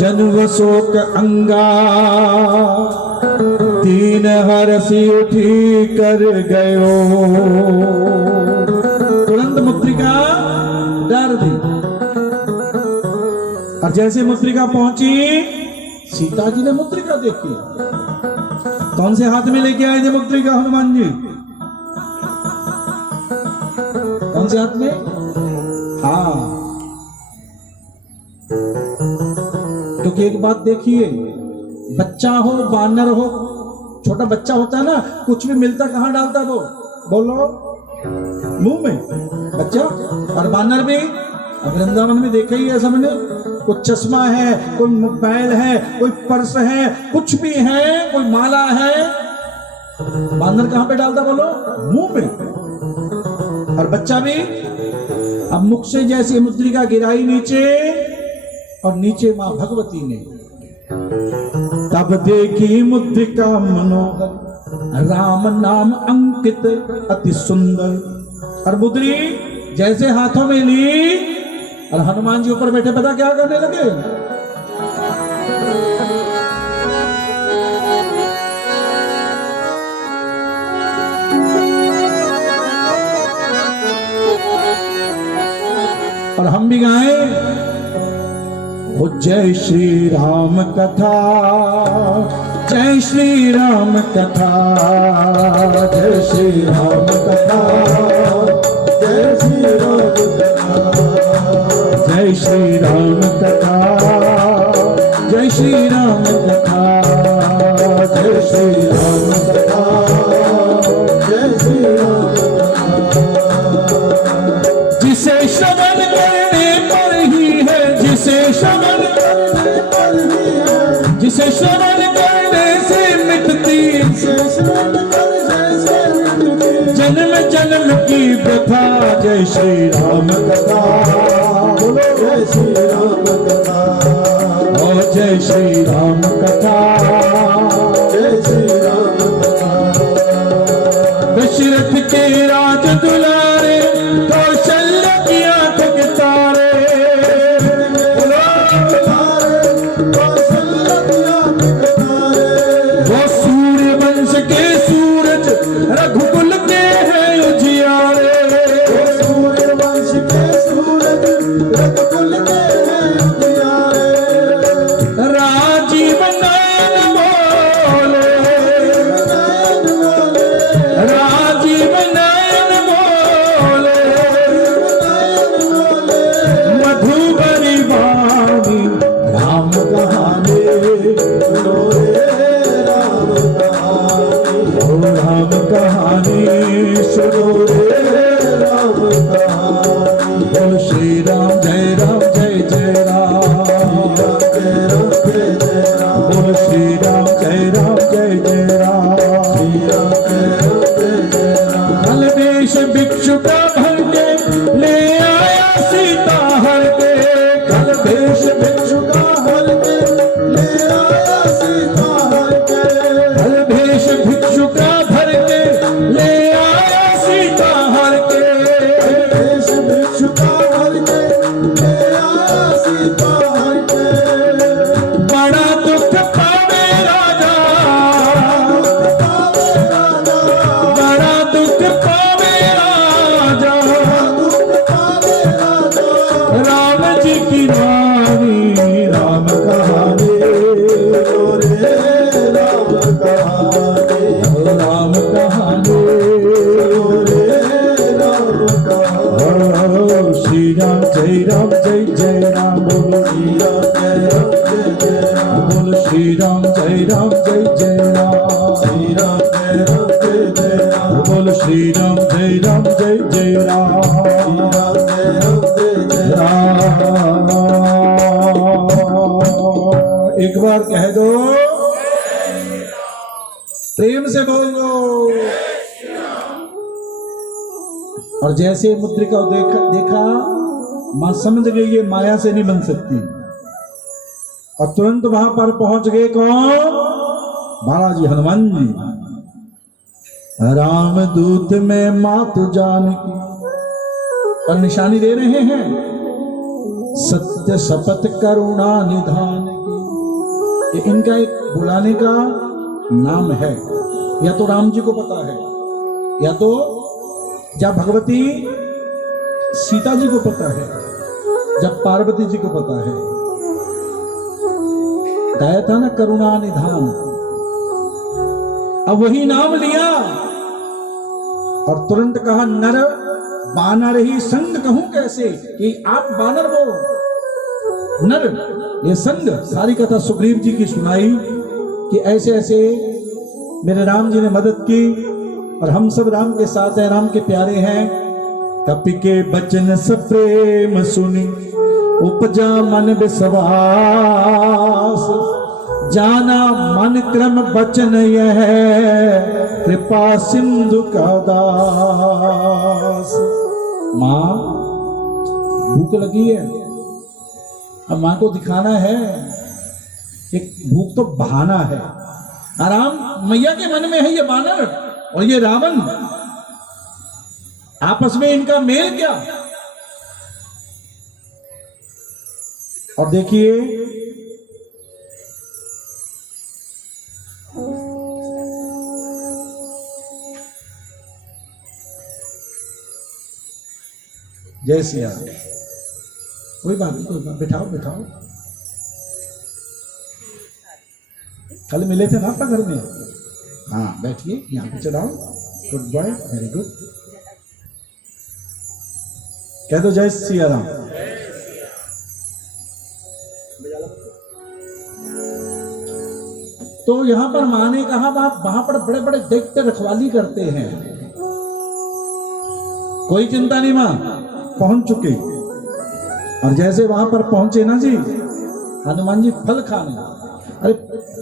जन्म शोक अंगा, तीन हरसी उठी कर गयो। तुरंत मुद्रिका डाल दी। और जैसे मुद्रिका पहुंची, सीता जी ने मुद्रिका देखी। कौन से हाथ में लेके आए थे मुद्रिका हनुमान जी? कौन से हाथ में? हाँ, क्योंकि क्योंकि एक बात देखिए, बच्चा हो बानर हो, छोटा बच्चा होता है ना, कुछ भी मिलता कहाँ डालता वो, बोलो मुंह में बच्चा। और बानर भी, अब वृंदावन में देखा ही है सबने, कोई चश्मा है, कोई मोबाइल है, कोई पर्स है, कुछ भी है, कोई माला है, बानर कहां पे डालता बोलो, मुंह में। और बच्चा भी, अब मुख से जैसी मुद्रिका गिराई नीचे, और नीचे मां भगवती ने तब देखी मुद्रिका मनोहर, राम नाम अंकित अति सुंदर। और मुद्री जैसे हाथों में ली, और हनुमान जी ऊपर बैठे पता क्या करने लगे, और हम भी गाएं, ओ जय श्री राम कथा, जय श्री राम कथा, जय श्री राम कथा, जय श्री राम कथा, जय श्री राम कथा, जय श्री राम कथा, जय श्री राम कथा, जय श्री राम कथा। जिसे श्रवण करने पर ही है, जिसे श्रवण करने पर ही है, जिसे श्रवण करने से मिटती श्रवण करने से मिटती जन्म जन्म की व्यथा। जय श्री राम कथा, बोलो जय श्री राम कथा, ओ जय श्री राम कथा, जय श्री राम कथा। दशरथ के राज दुलारे, कौशल्य की आंख के तारे, वो सूर्य वंश के सूरज, रघुकुल के हैं उजियारे। सूर्य वंश के सूरज, रघुकुल के हैं उजियारे। राजीव नयन बोले, राजीव नयन बोले, मधुबरी वाणी राम कहानी सुनो रे, राम कहानी, ओ राम कहानी सुनो रे, राम कहानी। बोल श्री राम जय राम जय जय राम, जय राम जय जय राम, बोल श्री राम जय राम जय जय राम। श्री राम जय राम जय जय राम। कल देश भिक्षु का भर के ले आया सीता हर के, कल देश भिक्षु का हर के ले आया सीता हर के, कल देश भिक्षु का भर के ले आया सीता हर के। देश भिक्षु का हर के ले आया सीता हर के। बड़ा दुख पावे राजा, पावे राजा, बड़ा दुख पावे राजा, दुख पावे राजा। राम जी की रानी राम कहानी, सुनो रे, राम कहानी, राम कहानी। सुनो रे, राम कहानी। श्री राम जय राम जय जय राम, बोलो श्री राम जय राम जय जय राम, बोलो श्री राम जय राम जय जय राम, श्री राम जय राम जय जय राम, बोलो श्री राम जय राम जय जय राम, श्री राम जय राम जय जय राम। एक बार कह दो, प्रेम से बोल दो। और जैसे मुद्रिका देखा मां समझ गई ये माया से नहीं बन सकती, और तुरंत वहां पर पहुंच गए कौन, महाराज हनुमान जी। राम दूत में मातु जानकी, और निशानी दे रहे हैं, सत्य शपथ करुणा निधान की। ये इनका एक बुलाने का नाम है, या तो राम जी को पता है, या तो जब भगवती सीता जी को पता है, जब पार्वती जी को पता है। गाया था ना करुणा निधान, अब वही नाम लिया और तुरंत कहा नर बानर ही संग कहूं कैसे, कि आप बानर हो, नर ये संग सारी कथा सुग्रीव जी की सुनाई कि ऐसे ऐसे मेरे राम जी ने मदद की और हम सब राम के साथ हैं, राम के प्यारे हैं। कपि के बचन सप्रेम सुनी उपजा मन विश्वास, जाना मन क्रम बचन यह कृपा सिंधु का दास। माँ भूख लगी है, अब माँ को दिखाना है, एक भूख तो बहाना है। आराम मैया के मन में है ये बानर और ये रावण, आपस में इनका मेल क्या। और देखिए जय सिया राम। कोई बात नहीं, कोई बात, बिठाओ बिठाओ। कल मिले थे ना आपका घर में। हाँ बैठिए, यहाँ पे चढ़ाओ। Good boy, very good. कह दो जय सिया राम। तो यहां पर मां ने कहा वहां पर बड़े बड़े दैत्य रखवाली करते हैं। कोई चिंता नहीं मां, पहुंच चुके। और जैसे वहां पर पहुंचे ना जी, हनुमान जी फल खाने, अरे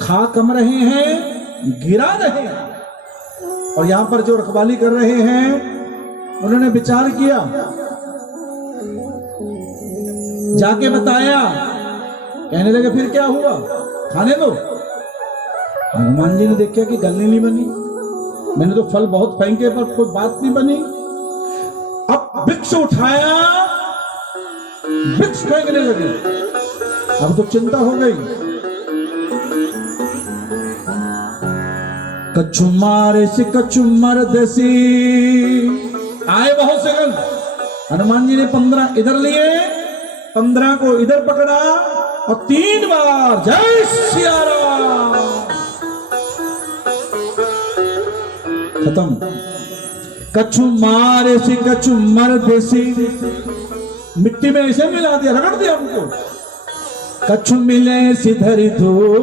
खा कम रहे हैं, गिरा रहे हैं। और यहां पर जो रखवाली कर रहे हैं उन्होंने विचार किया, जाके बताया, कहने लगे फिर क्या हुआ, खाने दो। हनुमान जी ने देखा कि गलनी नहीं बनी, मैंने तो फल बहुत फेंके पर कोई बात नहीं बनी। अब वृक्ष उठाया, वृक्ष फेंकने लगे। अब तो चिंता हो गई। कछु मारे से कछु मर्दसी, आए बहुत सेकंड। हनुमान जी ने 15 इधर लिए, 15 को इधर पकड़ा और 3 बार जय सिया राम, खत्म। कछु मारे से कछु मर्दसी, मिट्टी में ऐसे मिला दिया, रगड़ दिया उनको। कछु मिले सिधर धोर,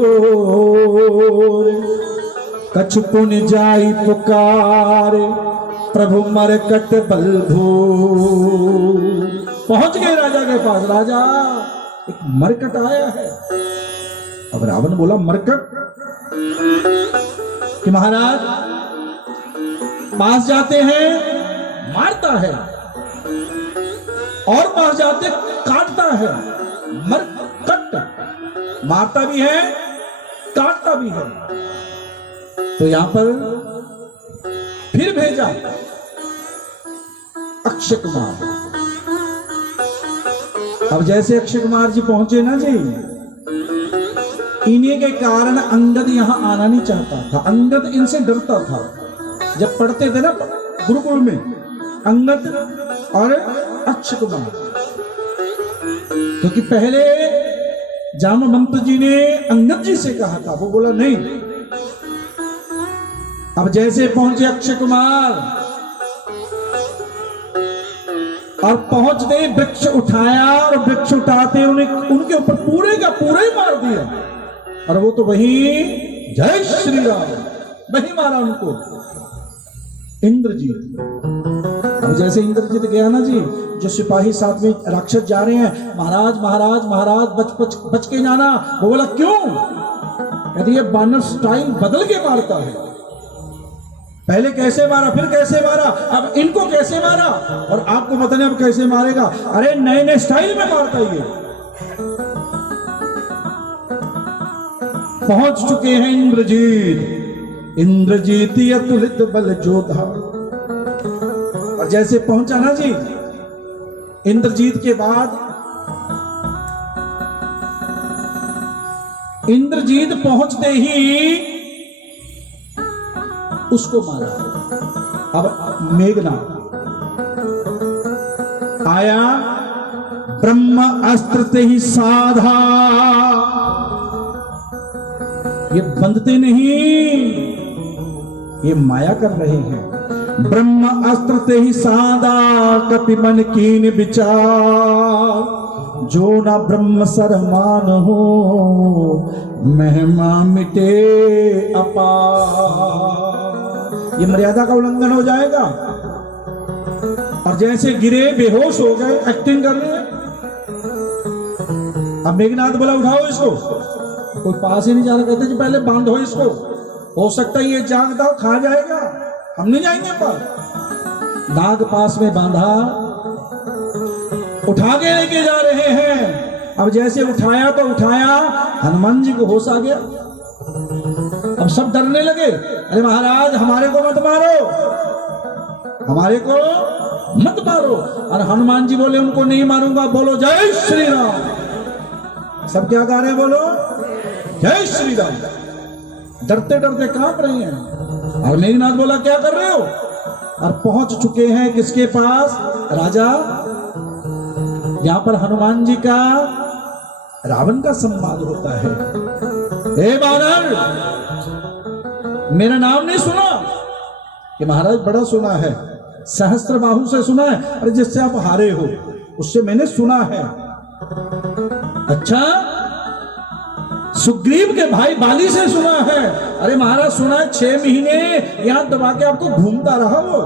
कछु पुन जाई पुकार, प्रभु मरकट बल भू। पहुंच गए राजा के पास। राजा एक मरकट आया है। अब रावण बोला मरकट कि महाराज पास जाते हैं मारता है, और पास जाते काटता है। मरकट मारता भी है, काटता भी है। तो यहां पर फिर भेजा अक्षय कुमार। अब जैसे अक्षय कुमार जी पहुंचे ना जी, इन्हीं के कारण अंगद यहां आना नहीं चाहता था। अंगद इनसे डरता था। जब पढ़ते थे ना गुरुकुल में, अंगद और अक्षय कुमार, क्योंकि पहले जामवंत जी ने अंगद जी से कहा था, वो बोला नहीं। अब जैसे पहुंचे अक्षय कुमार और पहुंचते ही वृक्ष उठाया, और वृक्ष उठाते उन्हें उनके ऊपर पूरे का पूरा ही मार दिया। और वो तो वही जय श्री राम, वही मारा उनको इंद्रजीत। अब जैसे इंद्रजीत गया ना जी, जो सिपाही साथ में राक्षस जा रहे हैं, महाराज महाराज महाराज बच के जाना। वो बोला क्यों? कहती ये बानर स्टाइल बदल के मारता है। पहले कैसे मारा, फिर कैसे मारा, अब इनको कैसे मारा, और आपको पता नहीं अब कैसे मारेगा। अरे नए नए स्टाइल में मारता ये। पहुंच चुके हैं इंद्रजीत। इंद्रजीत अतुलित बल जोधा। और जैसे पहुंचा ना जी, इंद्रजीत के बाद इंद्रजीत पहुंचते ही उसको मारा। अब मेघनाथ आया, ब्रह्म अस्त्र ते ही साधा। ये बंधते नहीं, ये माया कर रहे हैं। ब्रह्म अस्त्र ते ही साधा, कपि मन कीन विचार। जो ना ब्रह्म सरमान हो, महिमा मिटे अपार। ये मर्यादा का उल्लंघन हो जाएगा। और जैसे गिरे बेहोश हो गए, एक्टिंग कर रहे हैं। अब मेघनाथ बोला उठाओ इसको, कोई पास ही नहीं जा रहा, कहते जी पहले बांधो इसको, हो सकता है ये जागता हो खा जाएगा, हम नहीं जाएंगे पर। नाग पास में बांधा, उठा के लेके जा रहे हैं। अब जैसे उठाया तो उठाया, हनुमान जी को होश आ गया। अब सब डरने लगे, अरे महाराज हमारे को मत मारो, हमारे को मत मारो। और हनुमान जी बोले उनको नहीं मारूंगा, बोलो जय श्री राम। सब क्या गा रहे हैं, बोलो जय श्री राम। डरते डरते कांप रहे हैं। और मेघनाथ बोला क्या कर रहे हो? और पहुंच चुके हैं किसके पास? राजा। यहां पर हनुमान जी का रावण का संवाद होता है। हे बानर, मेरा नाम नहीं सुना? कि महाराज बड़ा सुना है, सहस्त्र बाहु से सुना है। अरे जिससे आप हारे हो उससे मैंने सुना है। अच्छा, सुग्रीव के भाई बाली से सुना है? अरे महाराज सुना है, 6 महीने यहां दबा के आपको घूमता रहा वो,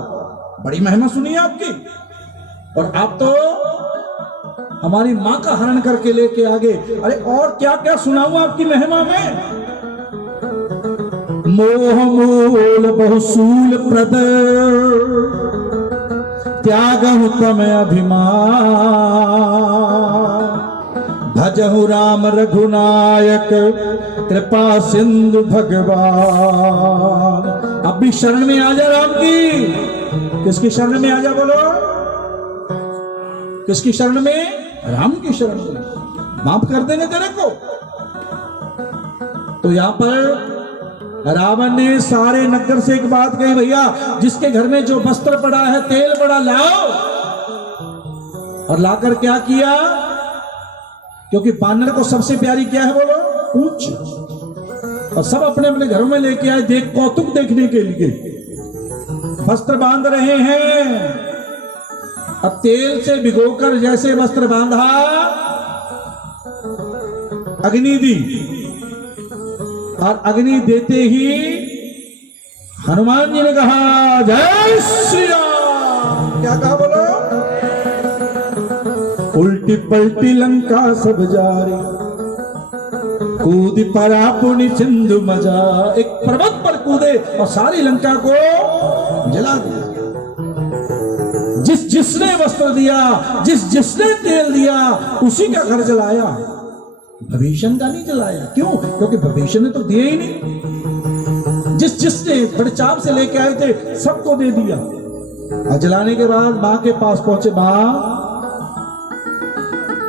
बड़ी महिमा सुनी है आपकी। और आप तो हमारी मां का हरण करके लेके आ गए। अरे और क्या क्या सुनाऊं आपकी महिमा में? मोह मूल बहुसूल प्रद, त्यागहु तम अभिमान, भजहु राम रघुनायक, कृपा सिंधु भगवान। अब भी शरण में आ जा राम की। किसकी शरण में आ जा? बोलो किसकी शरण में? राम की शरण में। माफ कर देंगे तेरे को। तो यहां पर रावण ने सारे नगर से एक बात कही, भैया जिसके घर में जो वस्त्र पड़ा है, तेल पड़ा, लाओ। और लाकर क्या किया? क्योंकि बानर को सबसे प्यारी क्या है? बोलो पूछ। और सब अपने अपने घरों में लेके आए, देख कौतुक देखने के लिए। वस्त्र बांध रहे हैं। अब तेल से भिगोकर जैसे वस्त्र बांधा, अग्नि दी। और अग्नि देते ही हनुमान जी ने कहा जय श्री राम। क्या कहा? बोलो उल्टी पलटी लंका सब जारी, कूद पड़ा पुनि सिंधु मजा। एक पर्वत पर कूदे और सारी लंका को जला दिया। जिसने वस्त्र दिया, जिसने तेल दिया, उसी का घर जलाया, विभीषण का नहीं जलाया। क्यों? क्योंकि विभीषण ने तो दिया ही नहीं। जिसने बड़े चाव से लेके आए थे सबको दे दिया। और जलाने के बाद मां के पास पहुंचे।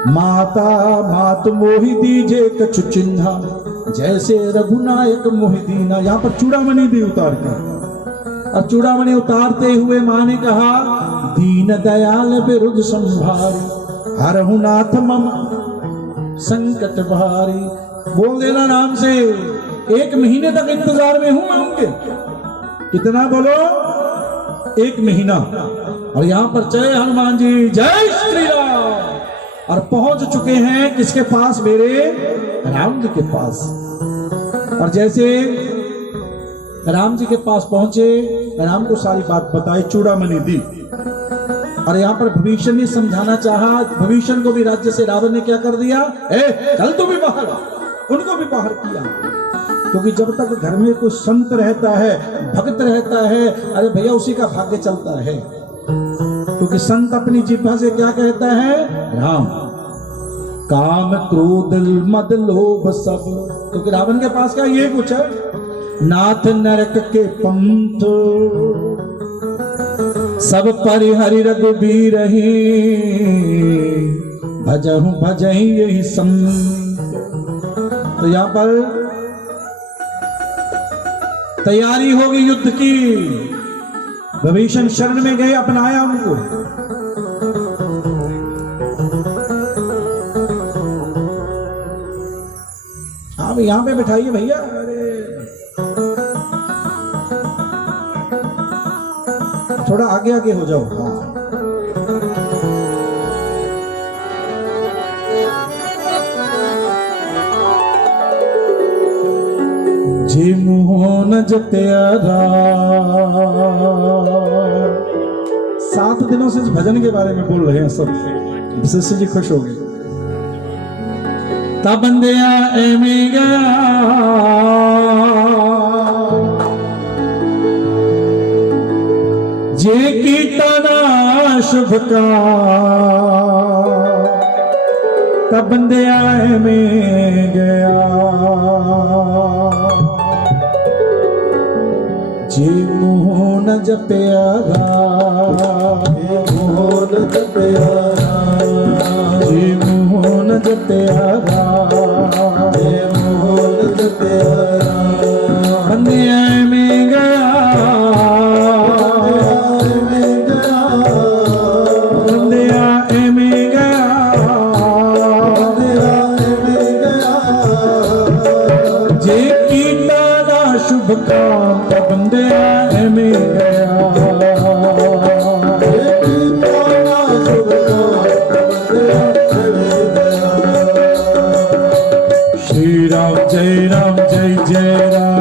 माता मात मोहि दीजे कछु चिन्हा, जैसे रघुनायक मोहि दीना। यहां पर चूड़ामणि दी उतार कर। और चूड़ामणि उतारते हुए मां ने कहा दीन दयाल विरुद्ध संभारी, हरहु नाथ मम संकट भारी। बोल देना नाम से। 1 महीने तक इंतजार में हूं मैं उनके। कितना? बोलो 1 महीना। और यहां पर जय हनुमान जी, जय श्री राम। और पहुंच चुके हैं किसके पास? मेरे राम जी के पास। और जैसे राम जी के पास पहुंचे, राम को सारी बात बताई, चूड़ामणि दी। और यहां पर विभीषण ने समझाना चाहा। विभीषण को भी राज्य से रावण ने क्या कर दिया? चल तू भी बाहर। उनको भी बाहर किया। क्योंकि जब तक घर में कोई संत रहता है, भक्त रहता है, अरे भैया उसी का भाग्य चलता है। क्योंकि संत अपनी जिह्वा से क्या कहता है? राम। काम क्रोध मद लोभ सब। क्योंकि रावण के पास क्या ये कुछ है? नाथ नरक के पंथ, सब परिहरि रघुबीर ही, भजहु भजहि यही संत। तो यहां पर तैयारी होगी युद्ध की। विभीषण शरण में गए, अपनाया उनको। आप यहां पे बिठाइए भैया। अरे थोड़ा आगे आगे हो जाओ। हाँ। जपया राम। 7 दिनों से इस भजन के बारे में बोल रहे हैं सब, विशेष जी खुश हो गए। ता बंदिया एवें गया जे कीता ना शुभ का, ता बंदिया एवें गया जे मुँह न जपया राम। मोहन जपया जे मुँह न जपया राम। मोहन जपया बंदिया में गया बंदिया में गया जे कीता ना शुभ काम, बंदिया में गया श्री राम जय राम जय जय राम।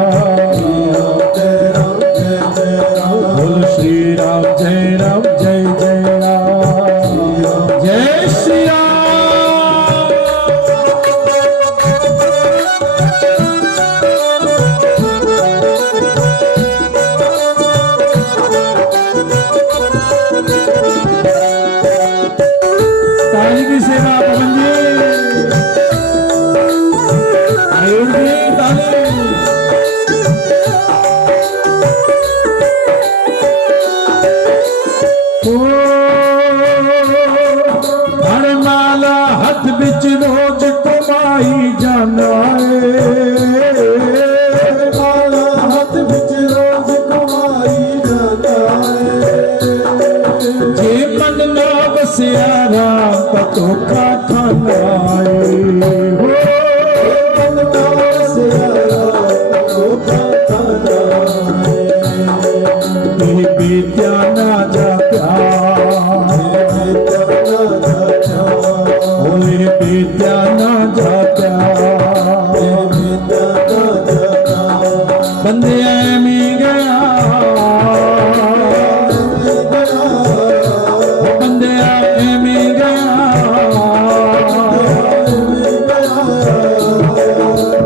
बोल श्री राम जय राम जय जय राम। जय श्री राम। ताली की सेवा पवन जी, आयुष जी ताली। ओ हरमाला हथ बिच रोज कमाई जाना है। माला हाथ बिच रोज कमाई जाता है। जे मन ना बसिया राम का धोखा खाना है। हो विद्या ना जात्या होए विद्या ना जात्या बंदिया में गया बंदिया में गया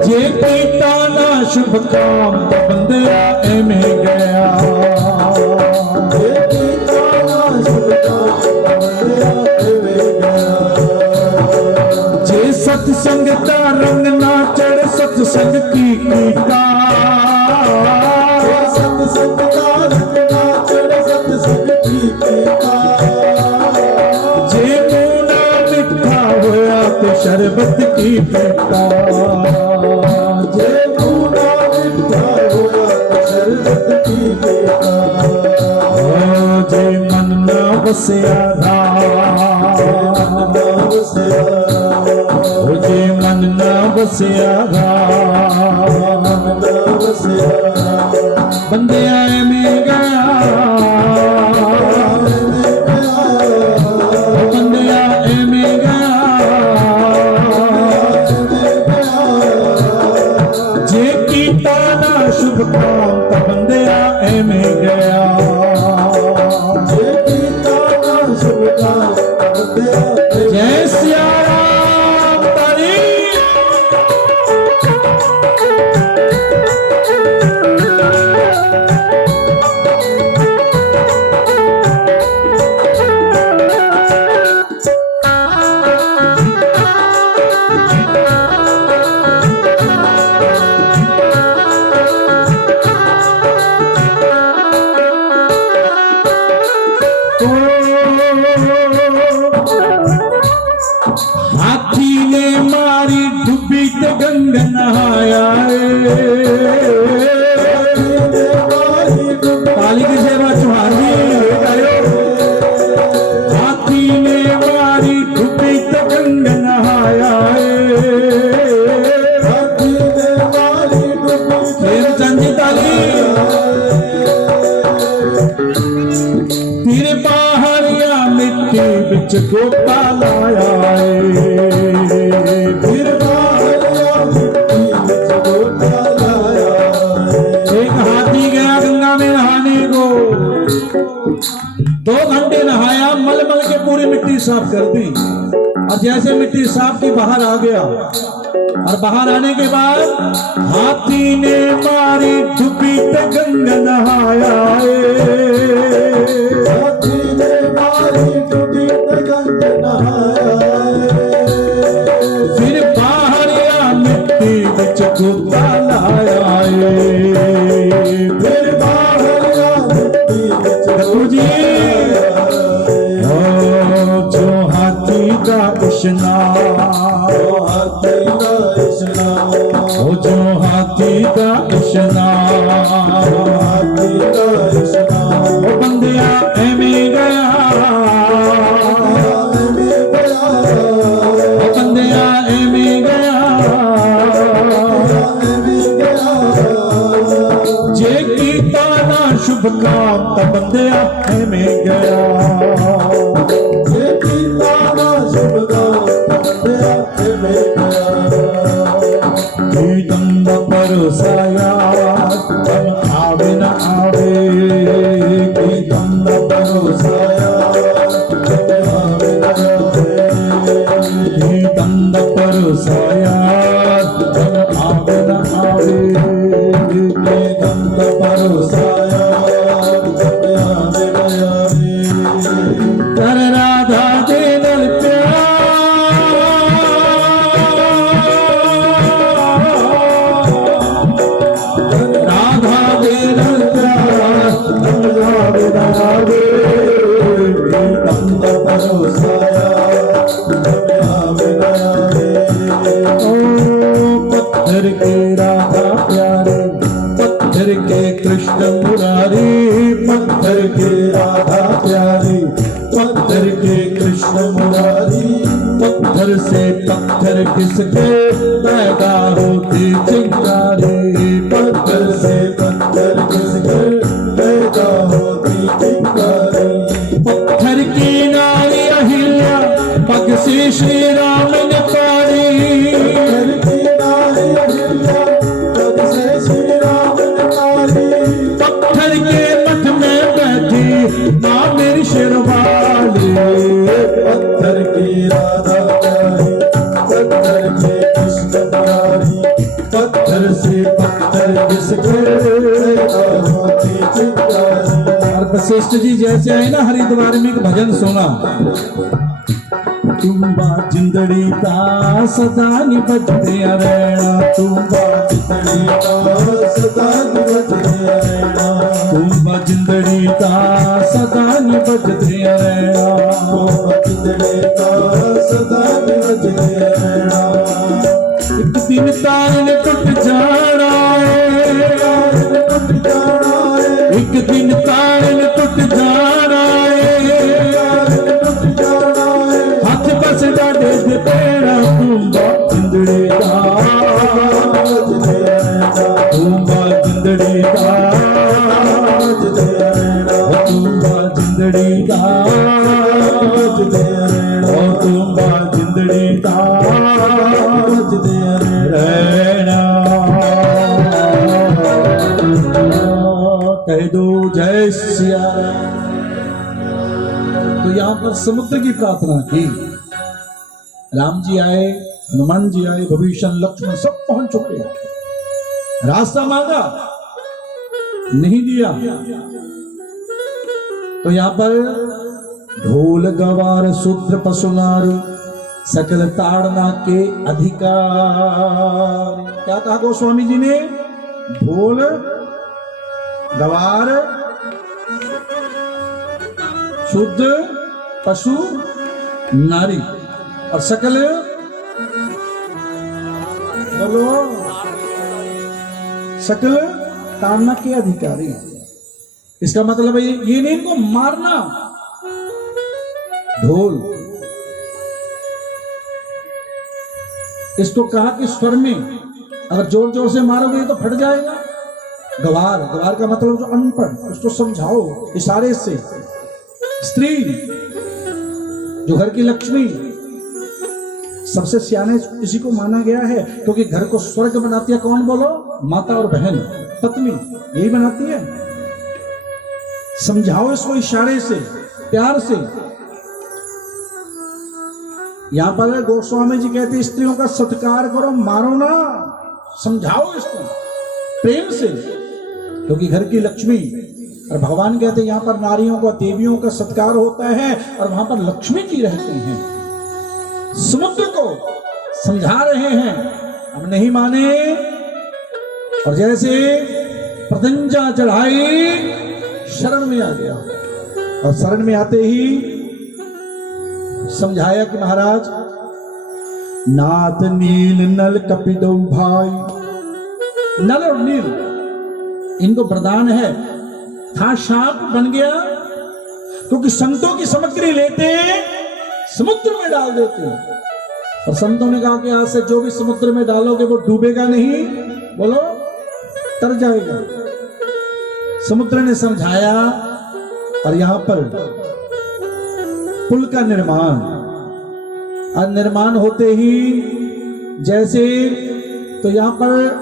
जे कीता ना शुभ काम, बंदिया में गया जे सत्संग का रंग ना चढ़ सत्संग की कीता। सत्संग का रंग ना चढ़ सत्संग की कीता। जे मुँह ना मिठा होया तो शरबत की पीता। जे मुँह ना मिठा होया तो शरबत की पीता। जे मन ना बसिया राम। जे मन ना बसिया राम। बंदिया में गया बंदिया में गया जे कीता ना शुभ काम, बंदिया में गया जय सिया राम तारी। हाथी ने मारी डुबी तो गंग नहाया। ताली की सेवा चुहारी हाथी ने मारी डुबी तो गंग नहाया। प्रेमचंद जी ताली। तेरे बाहर या मिट्टी बिच गोपाल आया है। फिर बाहर या मिट्टी बिच गोपाल आया है। एक मिट्टी साफ कर दी, और जैसे मिट्टी साफ की बाहर आ गया, और बाहर आने के बाद हाथी ने मारी डुबी ते गंगा नहाया, हाथी ने मारी डुबी ते गंगा नहाया, फिर बाहर आ मिट्टी विच गोता लाया, फिर बाहर आ मिट्टी विच प्रभु जी जो हाथी का स्नान, हाथी का स्नान, वो जो हाथी का स्नान, हाथी का स्नान, वो बंदिया एमें गया, में गया, वो बंदिया एमें गया, में गया, जे कीता ना शुभ काम ता बंदिया एमें गया, ये कीता ना शुभ काम बंदिया में गया, दंड परोसाया तम आवे न आवे, की दंड परोसाया आवे न आवे, दंड परोसाया तम आवे न आवे, की दंड परोसाया आवे न आवे, कर राधा दे नल राधा दे नल आवे न आवे, दंड परोसाया आवे न आवे, पत्थर के राधा प्यारे, पत्थर के कृष्ण मुरारी, पत्थर के राधा प्यारी, पत्थर के कृष्ण मुरारी, पत्थर से पत्थर किसके पैदा होती चिंगारी, पत्थर से पत्थर किसके पैदा होती चिंगारी, पत्थर की नारी अहिल्या पग से श्री राम ने पारी, पत्थर की नारी अहिल्या पग से श्री राम ने पारी, पत्थर के मठ में बैठी माँ मेरी शेरवाली, पत्थर की राधा प्यारी, पत्थर के कृष्ण मुरारी, पत्थर से पत्थर किसके पैदा होती चिंगारी, और वशिष्ठ जी जैसे आए ना हरिद्वार में एक भजन सुना, तुम्बा जिंदड़ी ता सदा निभजते रहना, तुम्बा जिंदड़ी का सदा निभजते रहना, तुम्बा जिंदड़ी ता सदा निभजते रहना, जिंदड़ी का सदा निभजते रहना, एक दिन तारन टूट जाना है, टूट जाना है, एक दिन तारन टूट जाना है, टूट जाना है, हाथ बस डाडे दे पेड़ा, तुम्बा जिंदड़ी ता, निभजते रहना, तुम्बा जिंदड़ी ता, निभजते रहना, तुम्बा जिंदड़ी ता, निभजते रहना, तुम्बा जिंदड़ी ता निभजते रहना, कह दो जय सिया राम। तो यहाँ पर समुद्र की प्रार्थना की, राम जी आए, हनुमान जी आए, भविष्य लक्ष्मण सब पहुंच चुके, रास्ता मांगा नहीं दिया, तो यहाँ पर ढोल गवार शूद्र पशुनार सकल ताड़ना के अधिकार, क्या कहा गोस्वामी जी ने, ढोल गवार शुद्ध पशु नारी और सकल, बोलो, सकल ताड़ना के अधिकारी। इसका मतलब है ये नहीं इनको मारना, ढोल, इसको कहा कि स्वर में अगर जोर जोर से मारोगे तो फट जाएगा। गवार, गवार का मतलब जो अनपढ़, उसको समझाओ इशारे से। स्त्री, जो घर की लक्ष्मी, सबसे सियाने इसी को माना गया है, क्योंकि घर को स्वर्ग बनाती है कौन, बोलो, माता और बहन, पत्नी, यही बनाती है। समझाओ इसको इशारे से, प्यार से। यहां पर गोस्वामी जी कहते हैं स्त्रियों का सत्कार करो, मारो ना, समझाओ इसको प्रेम से, क्योंकि घर की लक्ष्मी। और भगवान कहते हैं यहां पर नारियों का, देवियों का सत्कार होता है और वहां पर लक्ष्मी जी रहते हैं। समुद्र को समझा रहे हैं, अब नहीं माने। और जैसे प्रत्यंजा चढ़ाई, शरण में आ गया और शरण में आते ही समझाया कि महाराज, नाथ नील नल कपिदो भाई, नल और नील इनको वरदान है। था शाप बन गया, क्योंकि संतों की सामग्री लेते समुद्र में डाल देते, और संतों ने कहा कि आज से जो भी समुद्र में डालोगे वो डूबेगा नहीं, बोलो तर जाएगा। समुद्र ने समझाया और यहां पर पुल का निर्माण, और निर्माण होते ही जैसे तो यहां पर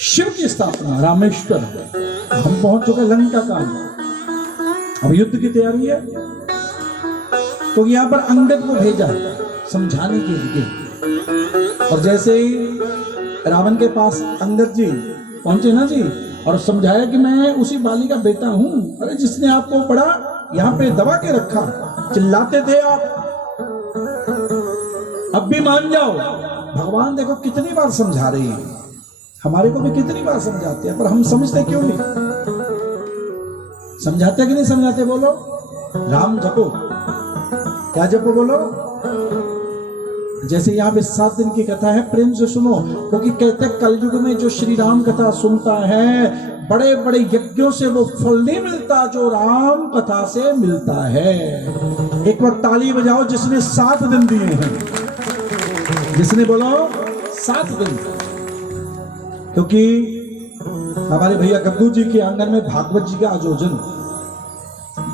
शिव की स्थापना, रामेश्वर, हम पहुंच चुके लंका का, अब युद्ध की तैयारी है। तो यहां पर अंगद को भेजा समझाने के लिए, और जैसे ही रावण के पास अंगद जी पहुंचे ना जी, और समझाया कि मैं उसी बाली का बेटा हूं, अरे जिसने आपको पड़ा यहां पे दबा के रखा, चिल्लाते थे आप, अब भी मान जाओ। भगवान देखो कितनी बार समझा रही है, हमारे को भी कितनी बार समझाते हैं, पर हम समझते क्यों नहीं? समझाते कि नहीं समझाते? बोलो राम जपो, क्या जपो बोलो। जैसे यहाँ पे 7 दिन की कथा है, प्रेम से सुनो, क्योंकि कहते कलयुग में जो श्री राम कथा सुनता है, बड़े बड़े यज्ञों से वो फल नहीं मिलता जो राम कथा से मिलता है। एक बार ताली बजाओ जिसने 7 दिन दिए हैं, जिसने बोलो 7 दिन। क्योंकि हमारे भैया गग्गू जी के आंगन में भागवत जी का आयोजन,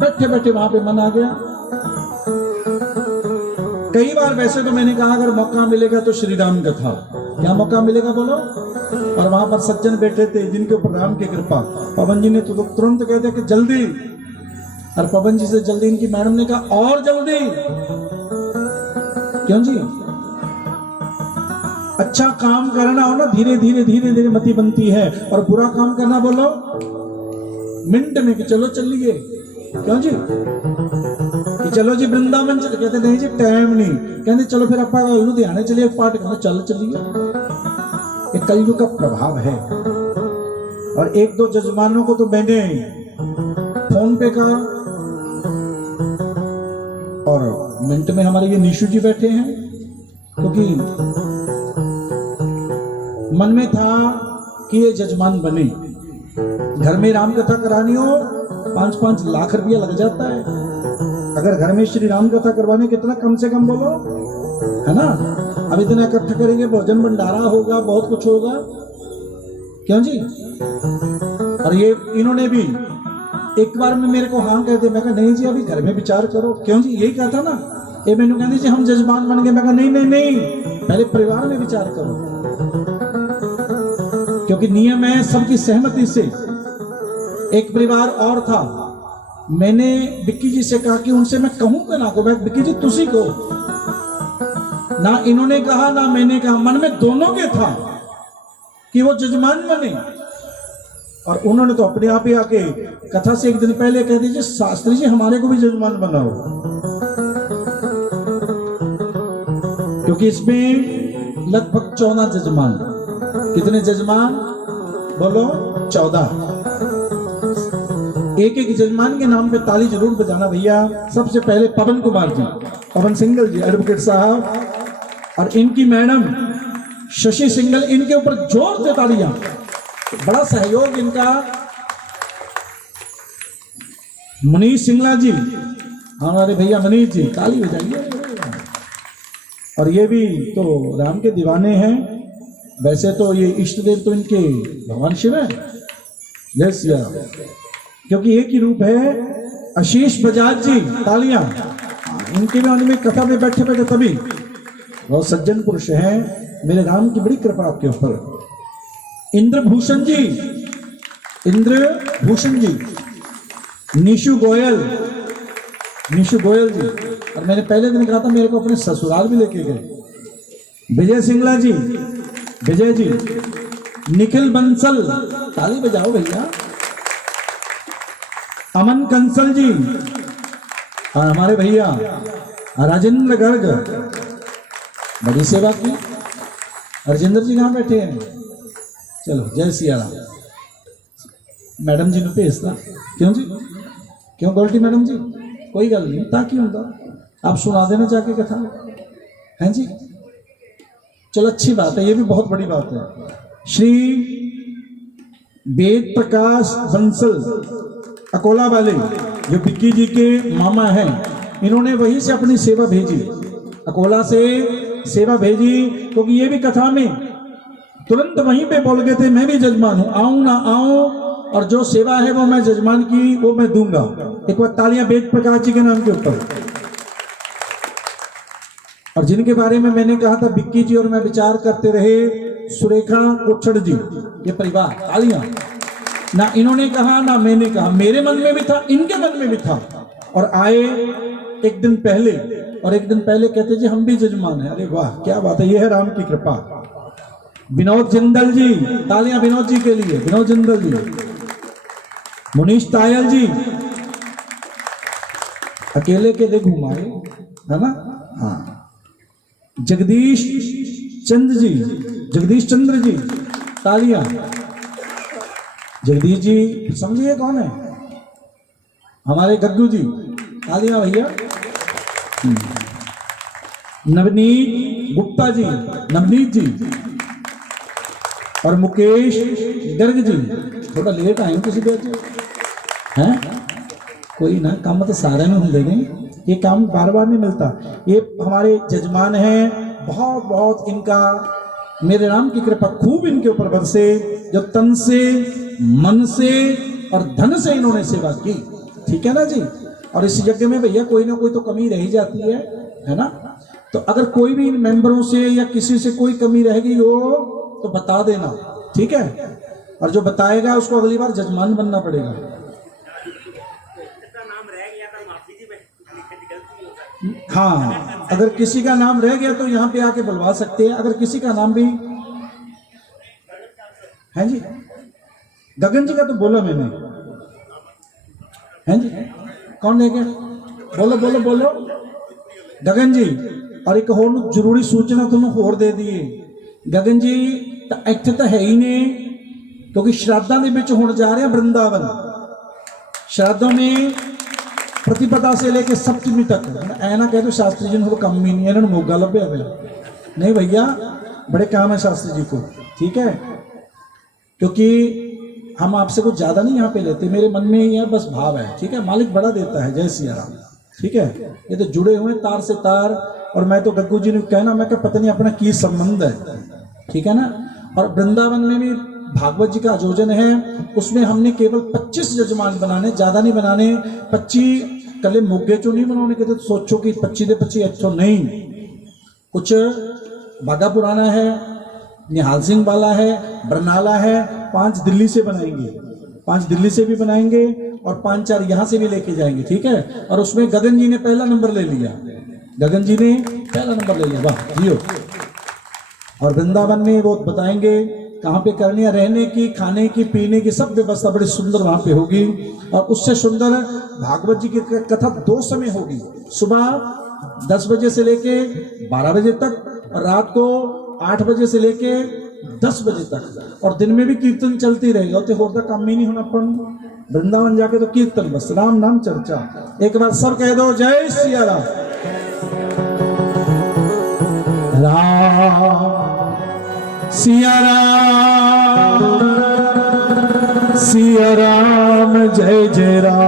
बैठे बैठे वहां पे मन आ गया। कई बार वैसे तो मैंने कहा अगर मौका मिलेगा तो श्री राम कथा, क्या मौका मिलेगा बोलो। और वहां पर सज्जन बैठे थे जिनके ऊपर राम की कृपा, पवन जी ने तो तुरंत कह दिया कि जल्दी, और पवन जी से जल्दी इनकी मैडम ने कहा और जल्दी, क्यों जी? अच्छा काम करना हो ना, धीरे धीरे धीरे धीरे मति बनती है, और बुरा काम करना बोलो मिनट में कि चलो चलिए, क्यों जी? कि चलो जी वृंदावन चले, कहते नहीं जी टाइम नहीं, कहते चलो फिर अपा लुधियाने चलिए पाठ करना, चल चलिए। एक कलयुग का प्रभाव है। और 1-2 जजमानों को तो मैंने फोन पे कहा, और मिनट में हमारे ये निशु जी बैठे हैं, क्योंकि मन में था कि ये जजमान बने। घर में राम कथा करानी हो 5-5 लाख रुपया लग जाता है। अगर घर में श्री राम कथा करवाने कितना कम से कम बोलो, है ना? अब इतना इकट्ठा करेंगे, भोजन भंडारा होगा, बहुत कुछ होगा, क्यों जी? और ये इन्होंने भी एक बार में मेरे को हाँ कहते, मैं कहा नहीं जी अभी घर में विचार करो, क्यों जी? यही कहा था ना, ये मैंने कहते जी हम जजमान बन गए, मैं कहा नहीं नहीं नहीं, पहले परिवार में विचार करो, क्योंकि नियम है सबकी सहमति से। एक परिवार और था, मैंने विक्की जी से कहा कि उनसे मैं कहूं कि ना को, विक्की जी तुसी को, ना इन्होंने कहा ना मैंने कहा, मन में दोनों के था कि वो जजमान बने। और उन्होंने तो अपने आप ही आके कथा से 1 दिन पहले कह दीजिए शास्त्री जी हमारे को भी जजमान बनाओ, क्योंकि इसमें लगभग 14 जजमान। कितने जजमान बोलो? 14। एक एक जजमान के नाम पे ताली जरूर बजाना भैया। सबसे पहले पवन कुमार जी, पवन सिंगल जी एडवोकेट साहब, और इनकी मैडम शशि सिंगल, इनके ऊपर जोर से तालियां, बड़ा सहयोग इनका। मनीष सिंगला जी, हमारे भैया मनीष जी, ताली बजाइए। और ये भी तो राम के दीवाने हैं। वैसे तो ये इष्ट देव तो इनके भगवान शिव है, जय सिया, क्योंकि एक ही रूप है। आशीष बजाज जी, तालियां, इनके भी कथा में बैठे बैठे तभी बहुत सज्जन पुरुष हैं, मेरे राम की बड़ी कृपा आपके ऊपर। इंद्रभूषण जी, इंद्रभूषण जी, निशु गोयल, निशु गोयल जी, और मैंने पहले दिन कहा था मेरे को अपने ससुराल भी लेके गए। विजय सिंगला जी, विजय जी, निखिल बंसल, ताली बजाओ भैया। अमन कंसल जी, और हमारे भैया राजेंद्र गर्ग, बड़ी सेवा की। राजेंद्र जी कहाँ बैठे हैं? चलो जय सिया राम। मैडम जी ने भेजता क्यों जी, क्यों गोल्टी मैडम जी? कोई गल नहीं, ताकि होता आप सुना देना जाके कथा, हैं जी? चलो अच्छी बात है, ये भी बहुत बड़ी बात है। श्री वेद प्रकाश बंसल अकोला वाले, जो बिक्की जी के मामा हैं, इन्होंने वहीं से अपनी सेवा भेजी, अकोला से सेवा भेजी, क्योंकि ये भी कथा में तुरंत वहीं पे बोल गए थे मैं भी जजमान हूं, आऊं ना आऊं, और जो सेवा है वो मैं जजमान की वो मैं दूंगा। एक बार तालियां वेद प्रकाश जी के नाम के ऊपर। और जिनके बारे में मैंने कहा था बिक्की जी और मैं विचार करते रहे, सुरेखा कोछड़ जी, ये परिवार, तालियां। ना इन्होंने कहा ना मैंने कहा, मेरे मन में भी था, इनके मन में भी था, और आए एक दिन पहले, और एक दिन पहले कहते जी हम भी जजमान हैं। अरे वाह क्या बात है, ये है राम की कृपा। विनोद जिंदल जी, तालियां विनोद जी के लिए, विनोद जिंदल जी। मुनीश तायल जी, अकेले के लिए घुमाए, है ना? हाँ। जगदीश चंद्र जी, जगदीश चंद्र जी, तालियां। जगदीश जी समझिए कौन है? हमारे गग्गू जी, तालियां भैया। नवनीत गुप्ता जी, नवनीत जी, और मुकेश गर्ग जी। थोड़ा लेट आए किसी देर हैं, कोई ना, काम तो सारे में होंगे नहीं, ये काम बार बार नहीं मिलता। ये हमारे जजमान हैं, बहुत बहुत इनका मेरे राम की कृपा खूब इनके ऊपर बरसे, जो तन से मन से और धन से इन्होंने सेवा की, ठीक है ना जी? और इस यज्ञ में भैया कोई ना कोई तो कमी रह जाती है ना? तो अगर कोई भी मेंबरों से या किसी से कोई कमी रह गई हो तो बता देना, ठीक है? और जो बताएगा उसको अगली बार जजमान बनना पड़ेगा। हाँ, अगर किसी का नाम रह गया तो यहाँ पे आके बुलवा सकते हैं। अगर किसी का नाम भी है जी, गगन जी का तो बोला मैंने, है जी? कौन रह गया? बोलो बोलो बोलो, गगन जी। और एक होर जरूरी सूचना तुम होर दे दिए, गगन जी ਇੱਥੇ ਤਾਂ ਹੈ ਹੀ ने, क्योंकि श्राद्धां ਦੇ ਵਿੱਚ ਹੁਣ जा रहे हैं वृंदावन। श्राद्धों में प्रतिपदा से लेके सप्तमी तक, ऐ ना कह दो शास्त्री जी को कम ही नहीं है, इन्होंने मोगा लभ्या पिया। नहीं भैया, बड़े काम है शास्त्री जी को, ठीक है? क्योंकि हम आपसे कुछ ज्यादा नहीं यहाँ पे लेते, मेरे मन में ही है बस भाव है, ठीक है? मालिक बड़ा देता है, जय सिया राम, ठीक है? ये तो जुड़े हुए तार से तार। और मैं तो गग्गू जी ने कहना, मैं पता नहीं अपना की संबंध है, ठीक है ना? और वृंदावन में भी भागवत जी का आयोजन है, उसमें हमने केवल 25 जजमान बनाने, ज्यादा नहीं बनाने। 25 कले मोगे चो नहीं बनाने कहते, तो सोचो कि 25 दे 25 अच्छो नहीं, कुछ बागा पुराना है, निहाल सिंह वाला है, बरनाला है, 5 दिल्ली से बनाएंगे, 5 दिल्ली से भी बनाएंगे, और 5-4 यहाँ से भी लेके जाएंगे, ठीक है? और उसमें गगन जी ने पहला नंबर ले लिया, गगन जी ने पहला नंबर ले लिया, वाह जियो। और वृंदावन में वो बताएंगे कहाँ पे करनी है, रहने की, खाने की, पीने की सब व्यवस्था बड़ी सुंदर वहां पे होगी। और उससे सुंदर भागवत जी की कथा 2 समय होगी, सुबह 10 बजे से लेके 12 बजे तक, और रात को 8 बजे से लेके 10 बजे तक, और दिन में भी कीर्तन चलती रहेगी। और होता काम ही नहीं होना, अपन वृंदावन जाके तो कीर्तन, बस राम नाम चर्चा। एक बार सब कह दो जय सिया राम। राम सिया राम, सिया राम जय जय राम।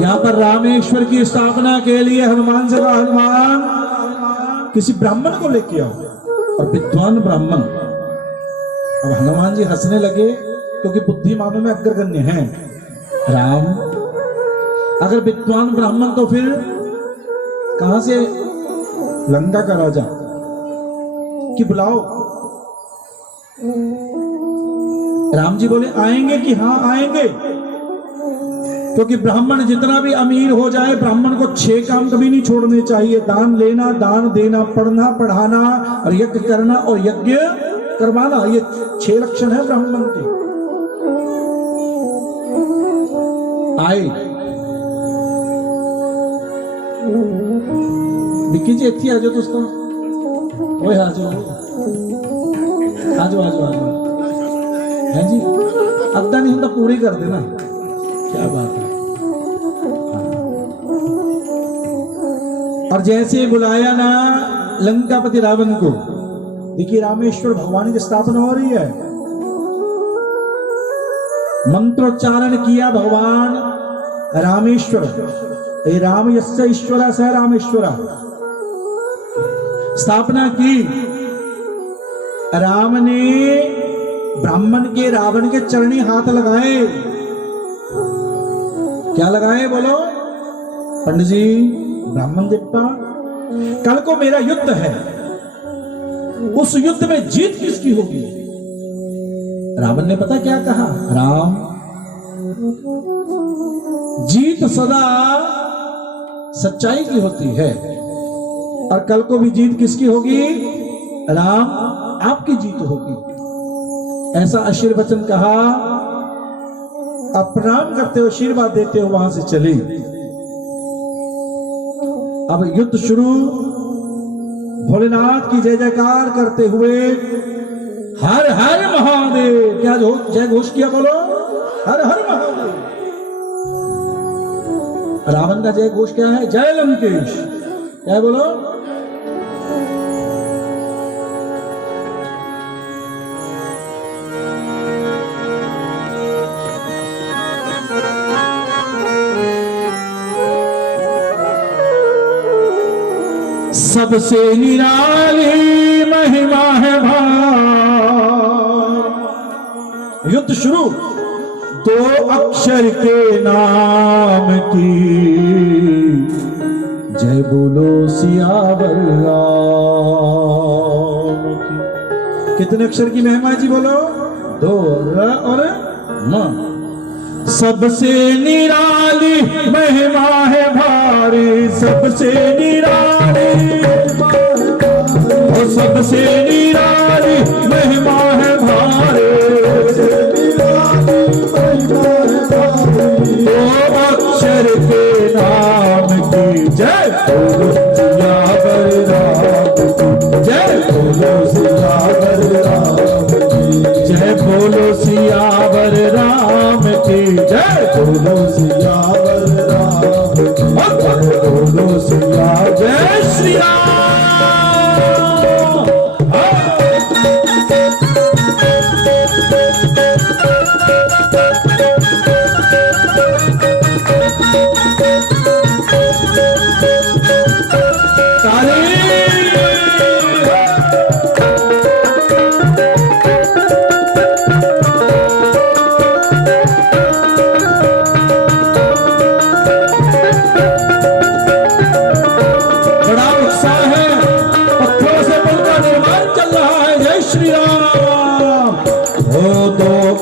यहाँ पर रामेश्वर की स्थापना के लिए हनुमान से कहा, हनुमान किसी ब्राह्मण को लेके आओ, और विद्वान ब्राह्मण। अब हनुमान जी हंसने लगे, क्योंकि बुद्धिमानों में अग्रगण्य हैं राम। अगर विद्वान ब्राह्मण तो फिर कहां से? लंका का राजा कि बुलाओ। राम जी बोले आएंगे कि हाँ आएंगे। क्योंकि ब्राह्मण जितना भी अमीर हो जाए, ब्राह्मण को 6 काम कभी नहीं छोड़ने चाहिए। दान लेना, दान देना, पढ़ना पढ़ाना, और यज्ञ करना और यज्ञ करवाना, ये 6 लक्षण है ब्राह्मण के। आए विक्की जी इतनी आ जाओ दोस्तों, ओए आ जाओ आ जाओ आ जाओ आ जाओ। हैं जी, अद्धा नहीं होता पूरी कर देना, क्या बात है। और जैसे बुलाया ना लंकापति रावण को, देखिए रामेश्वर भगवान की स्थापना हो रही है, मंत्रोच्चारण किया भगवान रामेश्वर, ये राम यस्य ईश्वरा स रामेश्वरा, स्थापना की। राम ने ब्राह्मण के रावण के चरणी हाथ लगाए। क्या लगाए बोलो पंडित जी? ब्राह्मण देवता, कल को मेरा युद्ध है, उस युद्ध में जीत किसकी होगी? रावण ने पता क्या कहा? राम, जीत सदा सच्चाई की होती है, और कल को भी जीत किसकी होगी? राम, आपकी जीत होगी। ऐसा आशीर्वचन कहा। अब प्रणाम करते हो, आशीर्वाद देते हो, वहां से चली। अब युद्ध शुरू। भोलेनाथ की जय जयकार करते हुए हर हर महादेव, क्या जय घोष किया बोलो? हर हर महादेव। रावण का जय घोष क्या है? जय लंकेश। क्या बोलो? सबसे निराली महिमा है भाई। युद्ध शुरू। 2 अक्षर के नाम की जय बोलो सियावर राम की। कितने अक्षर की महिमा जी बोलो? 2 र और म। सबसे निराली महिमा है भारी, सबसे निराली, और सबसे निराली महिमा है भारी। 2 अक्षर के नाम की जय बोलो सियावर राम की, जय बोलो सियावर राम की, जय बोलो सियावर राम की, जय बोलो सियावर राम की, बोलो सिया, जय श्री राम।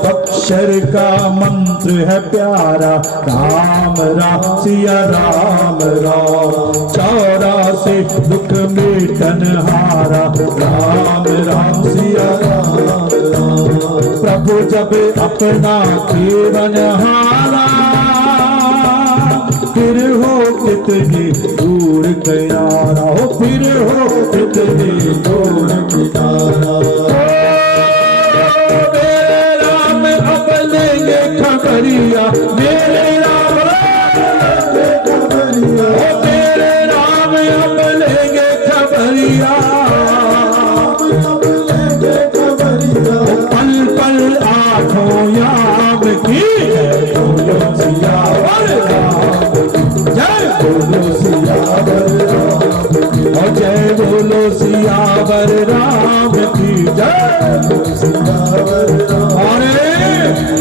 अक्षर का मंत्र है प्यारा, राम राम सिया राम राम। 84 दुख मिटन हारा, राम राम सिया राम राम। प्रभु जब अपना केवन हारा, फिर हो कितनी दूर किनारा, हो फिर हो कितनी दूर किनारा। खबरिया मेरे राम, मेरे राम अब लेंगे खबरिया। पल पल आँखों याम की जय बोलो सियावर राम, जय बोलो सियावर राम, और जय बोलो सियावर राम की, जय सियावर राम।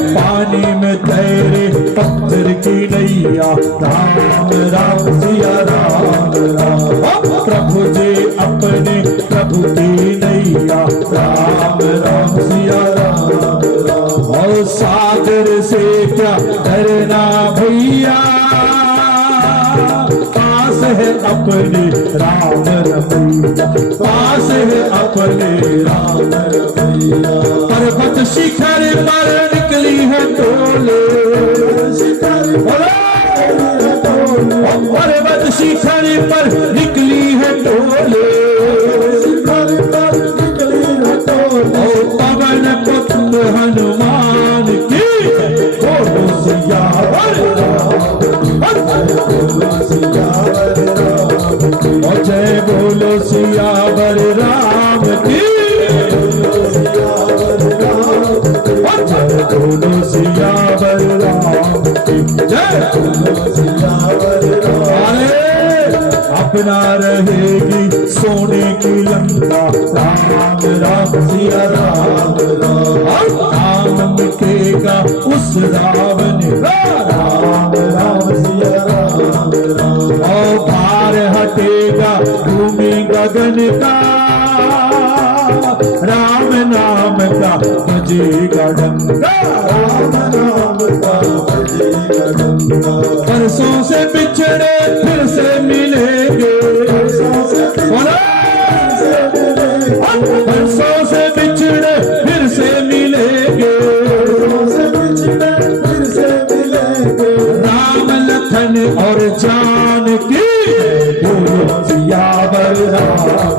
पानी में तैरे पत्थर की नैया, राम राम सिया राम राम। प्रभु जी अपने प्रभु की नैया, राम राम सिया राम राम। और सागर से क्या डरना भैया, अपने राम रमैया, पास है अपने राम रमैया। पर्वत शिखर पर निकली है डोले, पर्वत शिखर पर निकली है डोले, पवन पुत्र हनुमान की बोलो सियावर और जय बोलो सियावर राम की, और जय बोलो सियावर राम की जय। अपना रहेगी सोने की लंका, राम राम सिया राम राम, राम मिटेगा उस रावण, राम राम सिया राम राम। और भार हटेगा भूमि गगन का, राम नाम का बजेगा डंका, राम नाम का बजेगा डंका। परसों से बिछड़े फिर से मिलेंगे, परसों से बिछड़े फिर से मिलेंगे, राम लखन और जानकी बोलो सियावर राम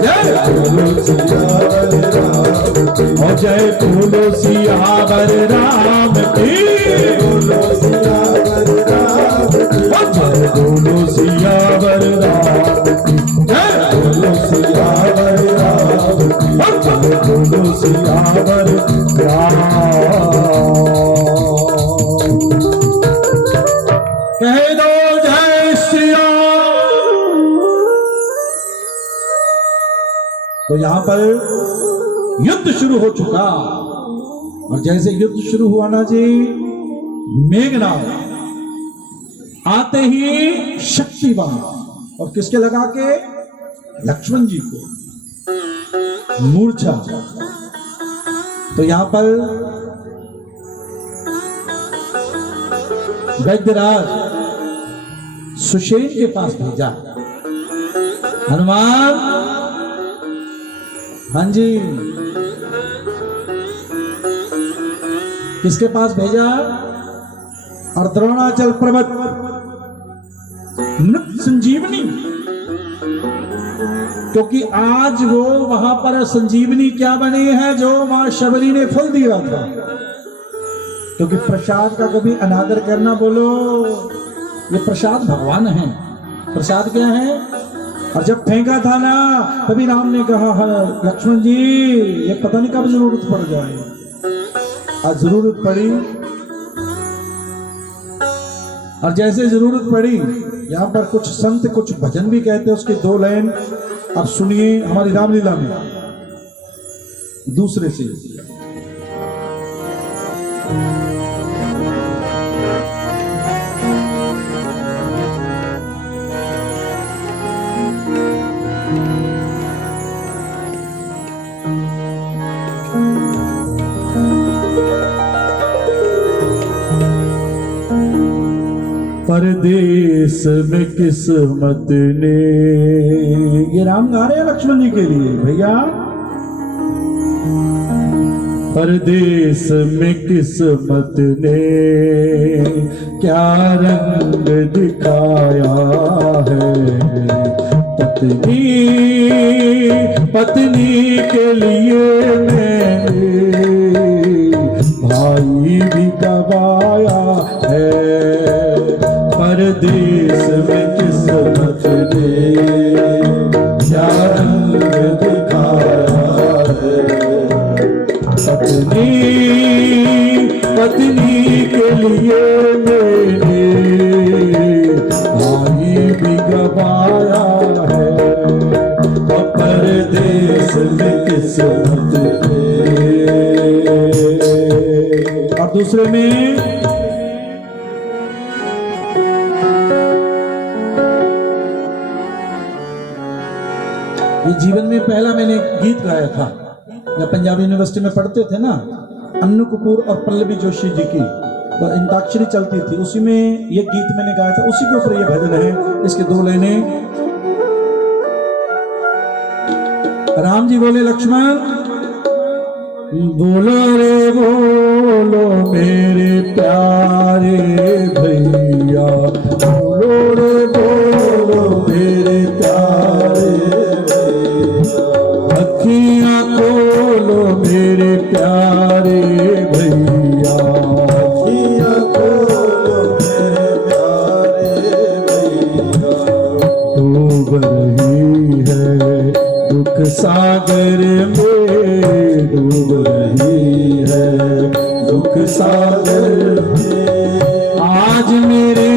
जय, बोलो सियावर राम और जय बोलो सियावर राम की, बोलो सियावर राम और जय बोलो सियावर राम की जय, बोलो सियावर राम और जय बोलो सियावर राम। कह दो जय श्री राम। तो यहां पर युद्ध शुरू हो चुका, और जैसे युद्ध शुरू हुआ ना जी, मेघनाद आते ही शक्तिवान, और किसके लगा के, लक्ष्मण जी को मूर्छा। तो यहां पर वैद्यराज सुषेण के पास भेजा, हनुमान, हाँ जी, किसके पास भेजा, और द्रोणाचल पर्वत मृत संजीवनी, क्योंकि आज वो वहां पर संजीवनी क्या बनी है, जो मां शबरी ने फल दिया था। क्योंकि प्रसाद का कभी अनादर करना, बोलो ये प्रसाद भगवान है, प्रसाद क्या है। और जब फेंका था ना, तभी राम ने कहा लक्ष्मण जी ये पता नहीं कब जरूरत पड़ जाए। आज जरूरत पड़ी, और जैसे जरूरत पड़ी, यहाँ पर कुछ संत कुछ भजन भी कहते हैं, उसके 2 लाइन आप सुनिए हमारी रामलीला में दूसरे से। परदेश में किस्मत ने, ये राम गा रहे हैं लक्ष्मण जी के लिए भैया। परदेश में किस्मत ने क्या रंग दिखाया है, पत्नी पत्नी के लिए मैंने भाई भी गवाया है। परदेश में किस्मत ने क्या रंग दिखाया है, पत्नी पत्नी के लिए मैंने भाई भी गवाया है। परदेश में किस्मत ने, और दूसरे में ये जीवन में पहला मैंने गीत गाया था जब पंजाब यूनिवर्सिटी में पढ़ते थे ना, अन्नू कपूर और पल्लवी जोशी जी की तो अंताक्षरी चलती थी, उसी में ये गीत मैंने गाया था, उसी के ऊपर ये भजन है। इसके 2 लाइनें। राम जी बोले लक्ष्मण, बोलो रे बोलो मेरे प्यारे भैया, बोलो रे बोलो मेरे प्यारे भैया, अखियां खोलो मेरे प्यारे भैया, अखियां खोलो मेरे प्यारे भैया, डूब रही है दुख सागर में, डूब रही है दुख सागर में, आज मेरे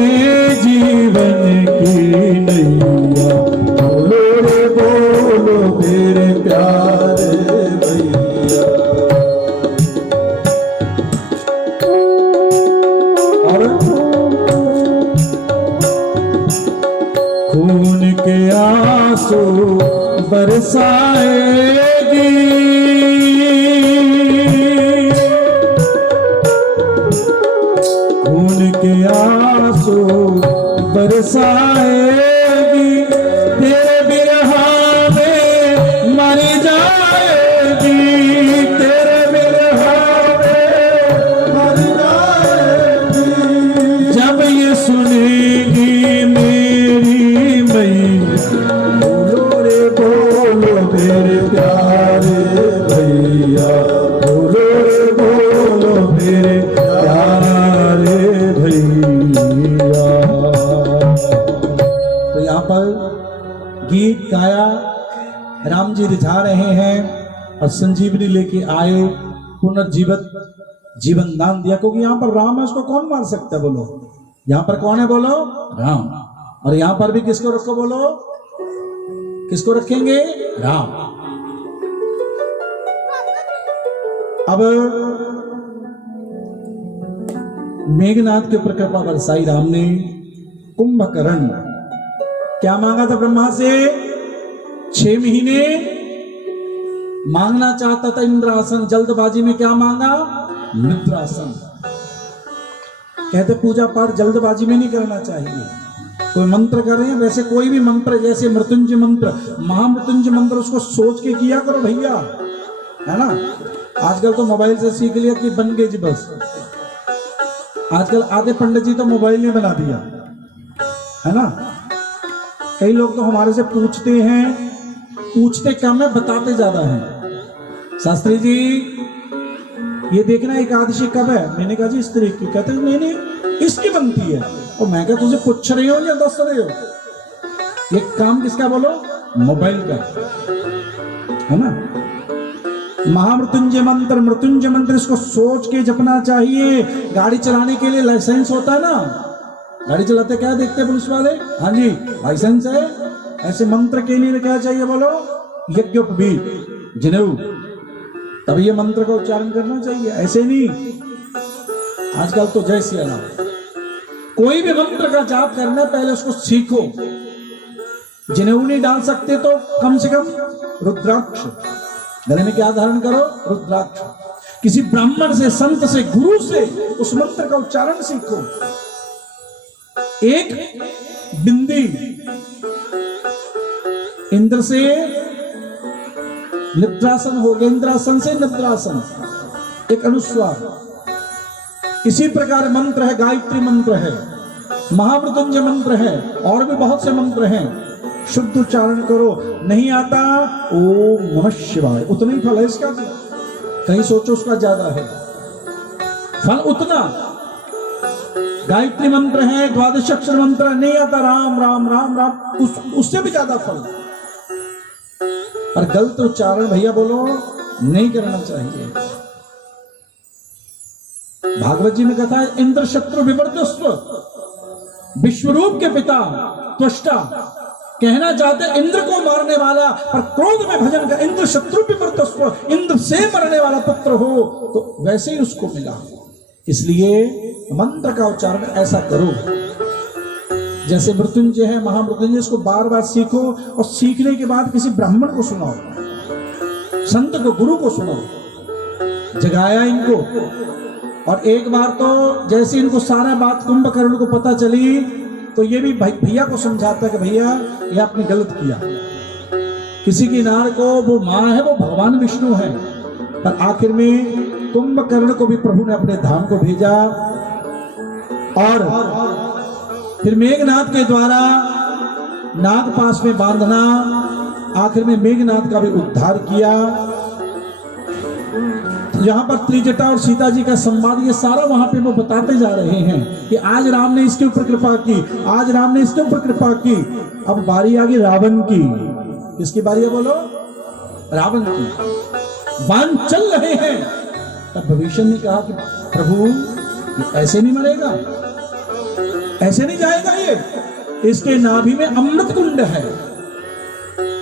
जीवन की नैया, बोलो रे बोलो मेरे प्यारे भैया। और खून के आंसू बरसाएगी, खून के आंसू बरसाएगी, तेरे बिरहा में मर जाएगी, तेरे बिरहा में मर जाएगी, जब ये सुनेगी मेरी मैया, बोलो रे बोलो मेरे प्यारे भैया, बोलो रे बोलो मेरे प्यारे भैया। तो यहाँ पर गीत गाया, राम जी रिझा रहे हैं और संजीवनी लेके आए, पुनर्जीवित जीवन दान दिया, क्योंकि यहाँ पर राम है, उसको कौन मार सकता है बोलो। यहाँ पर कौन है बोलो, राम। और यहाँ पर भी किसको रखो बोलो, किसको रखेंगे, राम। अब मेघनाथ के ऊपर कृपा बरसाई राम ने। कुंभकर्ण क्या मांगा था ब्रह्मा से, 6 महीने मांगना चाहता था इंद्रासन, जल्दबाजी में क्या मांगा, निद्रासन। कहते पूजा पाठ जल्दबाजी में नहीं करना चाहिए। कोई मंत्र कर रहे हैं, वैसे कोई भी मंत्र, जैसे मृत्युंजय मंत्र, महामृत्युंजय मंत्र, उसको सोच के किया करो भैया, है ना। आजकल तो मोबाइल से सीख लिया कि बन गए जी बस। आजकल आधे पंडित जी तो मोबाइल ने बना दिया, है ना। कई लोग तो हमारे से पूछते हैं, पूछते कम है बताते ज्यादा हैं। शास्त्री जी ये देखना एकादशी कब है, मैंने कहा जी इस तरीके की। कहते नहीं नहीं इसकी बनती है। और मैं कहा तुझे पूछ रहे हो या दस रहे हो, ये काम किसका बोलो, मोबाइल का, है ना। महामृत्युंजय मंत्र, मृत्युंजय मंत्र, इसको सोच के जपना चाहिए। गाड़ी चलाने के लिए लाइसेंस होता है ना, गाड़ी चलाते क्या देखते हैं पुलिस वाले, हाँ जी लाइसेंस है। ऐसे मंत्र के लिए क्या चाहिए बोलो, यज्ञोपवीत जनेऊ, तब ये मंत्र का उच्चारण करना चाहिए, ऐसे नहीं। आजकल तो जय श्री राम, कोई भी मंत्र का जाप करना पहले उसको सीखो। जनेऊ नहीं डाल सकते तो कम से कम रुद्राक्ष गले में क्या धारण करो, रुद्राक्ष। किसी ब्राह्मण से, संत से, गुरु से उस मंत्र का उच्चारण सीखो। एक बिंदी इंद्र से निद्रासन हो गया, इंद्रासन से निद्रासन, एक अनुस्वार। इसी प्रकार मंत्र है, गायत्री मंत्र है, महामृत्युंजय मंत्र है, और भी बहुत से मंत्र हैं। शुद्ध उच्चारण करो। नहीं आता ओम नमः शिवाय, उतना ही फल है इसका भी, कहीं सोचो उसका ज्यादा है फल उतना। गायत्री मंत्र है, 12 अक्षर मंत्र, नहीं आता राम राम राम राम, उससे भी ज्यादा फल। और गलत उच्चारण भैया बोलो नहीं करना चाहिए। भागवत जी में कथा है, इंद्र शत्रु विवर्तस्व, विश्वरूप के पिता त्वष्टा, कहना चाहते इंद्र को मारने वाला पर क्रोध में भजन का, इंद्र शत्रु विवर्तस्व, इंद्र से मरने वाला पुत्र हो, तो वैसे ही उसको मिला। इसलिए मंत्र का उच्चारण ऐसा करो जैसे मृत्युंजय है, महामृत्युंजय, इसको बार बार सीखो। और सीखने के बाद किसी ब्राह्मण को सुनाओ, संत को, गुरु को सुनाओ, जगाया इनको, और एक बार तो जैसे इनको सारा बात कुंभकर्ण को पता चली तो ये भी भैया को समझाता कि भैया ये आपने गलत किया। किसी की नार को वो माँ है, वो भगवान विष्णु है। पर आखिर में कुंभकर्ण को भी प्रभु ने अपने धाम को भेजा और फिर मेघनाथ के द्वारा नाग पास में बांधना, आखिर में मेघनाथ का भी उद्धार किया। यहाँ पर त्रिजटा और सीता जी का संवाद ये सारा वहां पे वो बताते जा रहे हैं कि आज राम ने इसके ऊपर कृपा की, आज राम ने इसके ऊपर कृपा की। अब बारी आ गई रावण की। किसकी बारी है बोलो? रावण की। बाण चल रहे हैं। तब भविष्य ने कहा कि प्रभु ये ऐसे नहीं मरेगा, ऐसे नहीं जाएगा ये। इसके नाभि में अमृत कुंड है,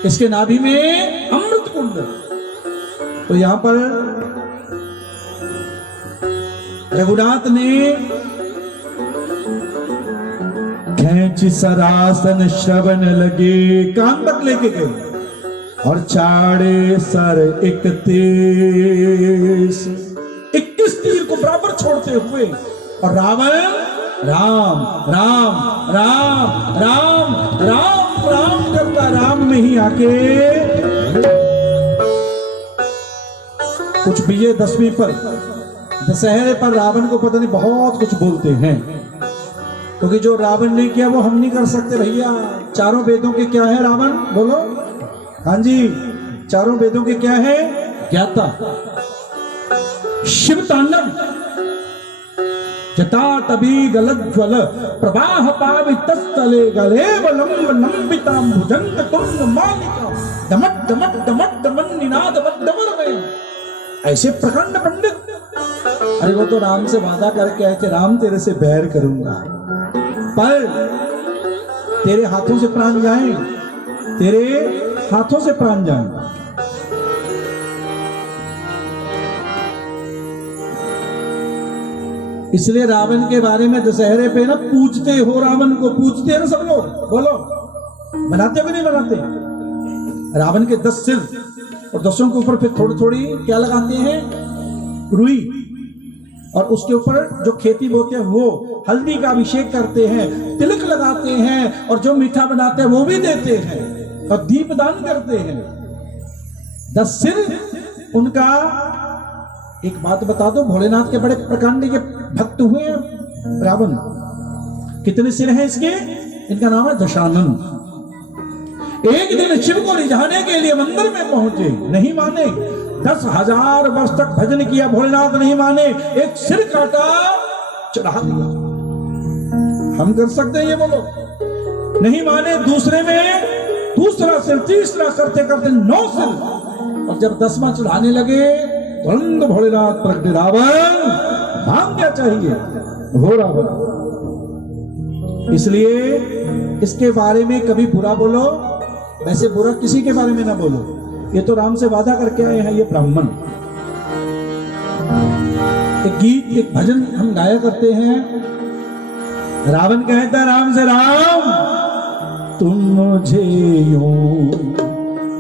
इसके नाभि में अमृत कुंड। तो यहां पर रघुनाथ ने खेच सरासन श्रवण लगे, कान तक लेके गए और चाड़े सर 31 तीर को बराबर छोड़ते हुए और रावण राम राम राम राम राम राम करता राम में ही आके कुछ विजयदशमी पर, दशहरे पर रावण को पता नहीं बहुत कुछ बोलते हैं, क्योंकि जो रावण ने किया वो हम नहीं कर सकते भैया। चारों वेदों के क्या है रावण? बोलो। हाँ जी, चारों वेदों के क्या है? ज्ञाता, शिव तांडव, जटाटवी गलज्ज्वल प्रवाह पावितस्थले गलेव लंब लंबितां भुजंग तुंग मालिका दमट दमट दमट दमन निनाद बद्दमर में। ऐसे प्रखंड पंडित। अरे वो तो राम से वादा करके आए थे, राम तेरे से बैर करूंगा पर तेरे हाथों से प्राण जाए, तेरे हाथों से प्राण जाए। इसलिए रावण के बारे में दशहरे पे ना पूछते हो, रावण को पूछते हैं ना सब लोग। बोलो, बनाते भी नहीं बनाते? रावण के 10 सिर और 10 के ऊपर फिर थोड़ी थोड़ी क्या लगाते हैं? रुई। और उसके ऊपर जो खेती बोते हैं वो हल्दी का अभिषेक करते हैं, तिलक लगाते हैं और जो मीठा बनाते हैं वो भी देते हैं और दीपदान करते हैं। 10 सिर उनका। एक बात बता दो, भोलेनाथ के बड़े प्रकांड के भक्त हुए हैं रावण। कितने सिर हैं इसके? इनका नाम है दशानन। एक दिन शिव को रिझाने के लिए मंदिर में पहुंचे, नहीं माने। 10,000 वर्ष तक भजन किया, भोलेनाथ नहीं माने। एक सिर काटा, चढ़ा दिया। हम कर सकते हैं ये? बोलो। नहीं माने। दूसरे में दूसरा सिर, तीसरा करते करते 9 सिर। और जब 10वां चढ़ाने लगे तुरंत भोलेनाथ प्रगटे। रावण भाग क्या चाहिए? हो रावण। इसलिए इसके बारे में कभी बुरा बोलो, वैसे बुरा किसी के बारे में ना बोलो। ये तो राम से वादा करके आए हैं ये ब्राह्मण। एक गीत, एक भजन हम गाया करते हैं। रावण कहता है राम से, राम तुम मुझे यूं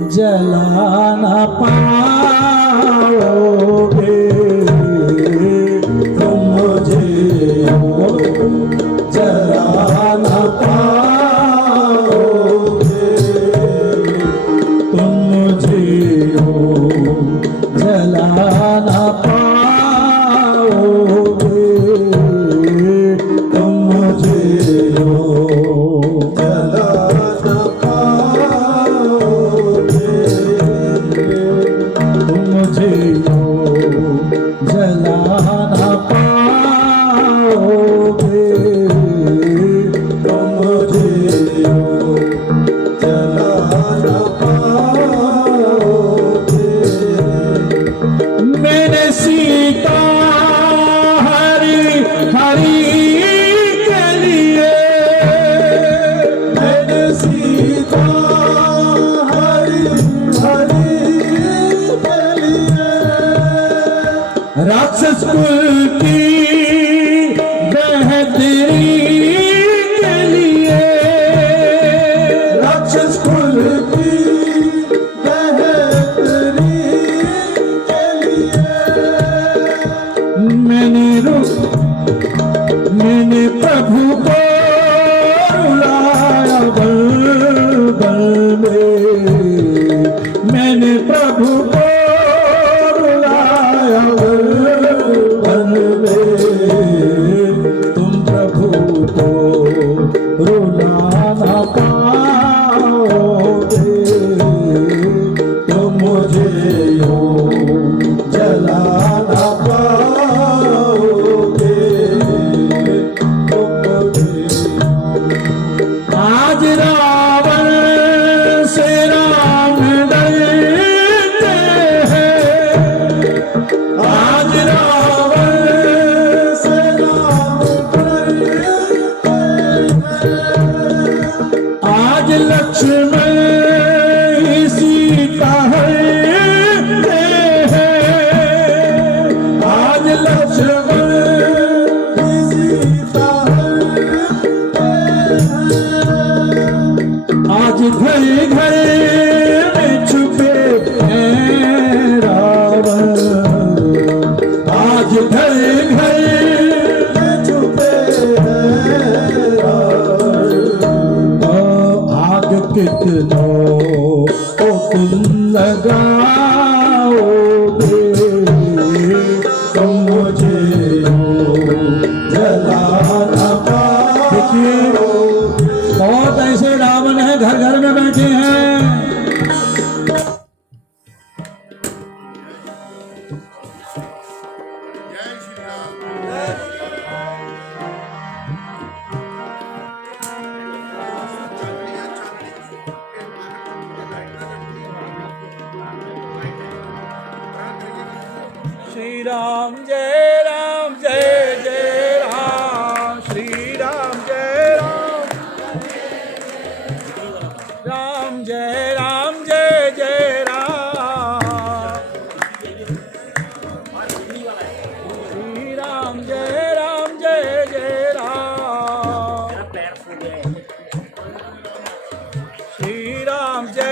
जला ना पाओगे, तुम मुझे यूं जला ना पाओगे, तुम मुझे यूं जला ना पाओगे, तुम मुझे यूं जला ना पाओगे, तुम मुझे यूं जला ना पाओगे, तुम मुझे यूं जला ना पाओगे। मैंने सीता हरी हरी के लिए, मैंने सीता हरी हरी के लिए, राक्षस कुल की बेहतरी के लिए, राक्षस कुल की बेहतरी के लिए, मैंने बल में मैंने प्रभु को रुलाया बल में तुम प्रभु को रुला ना पाओगे तुम मुझे यूं जला ना पाओगे तुम मुझे आज रावण से राम डरते हैं आज रावण से राम डरते हैं आज लक्ष्मण सीता हरते हैं आज लक्ष्मण सीता हरते हैं आज घर घर में छुपे हैं रावण आज घर घर में छुपे हैं रावण आग कितनों को तुम लगाओगे तुम मुझे जला ना पाओगे बहुत ऐसे रावण हैं घर घर में बैठे हैं श्री राम जय जय राम श्री राम जय राम जय जय राम श्री राम जय जय राम श्री राम जय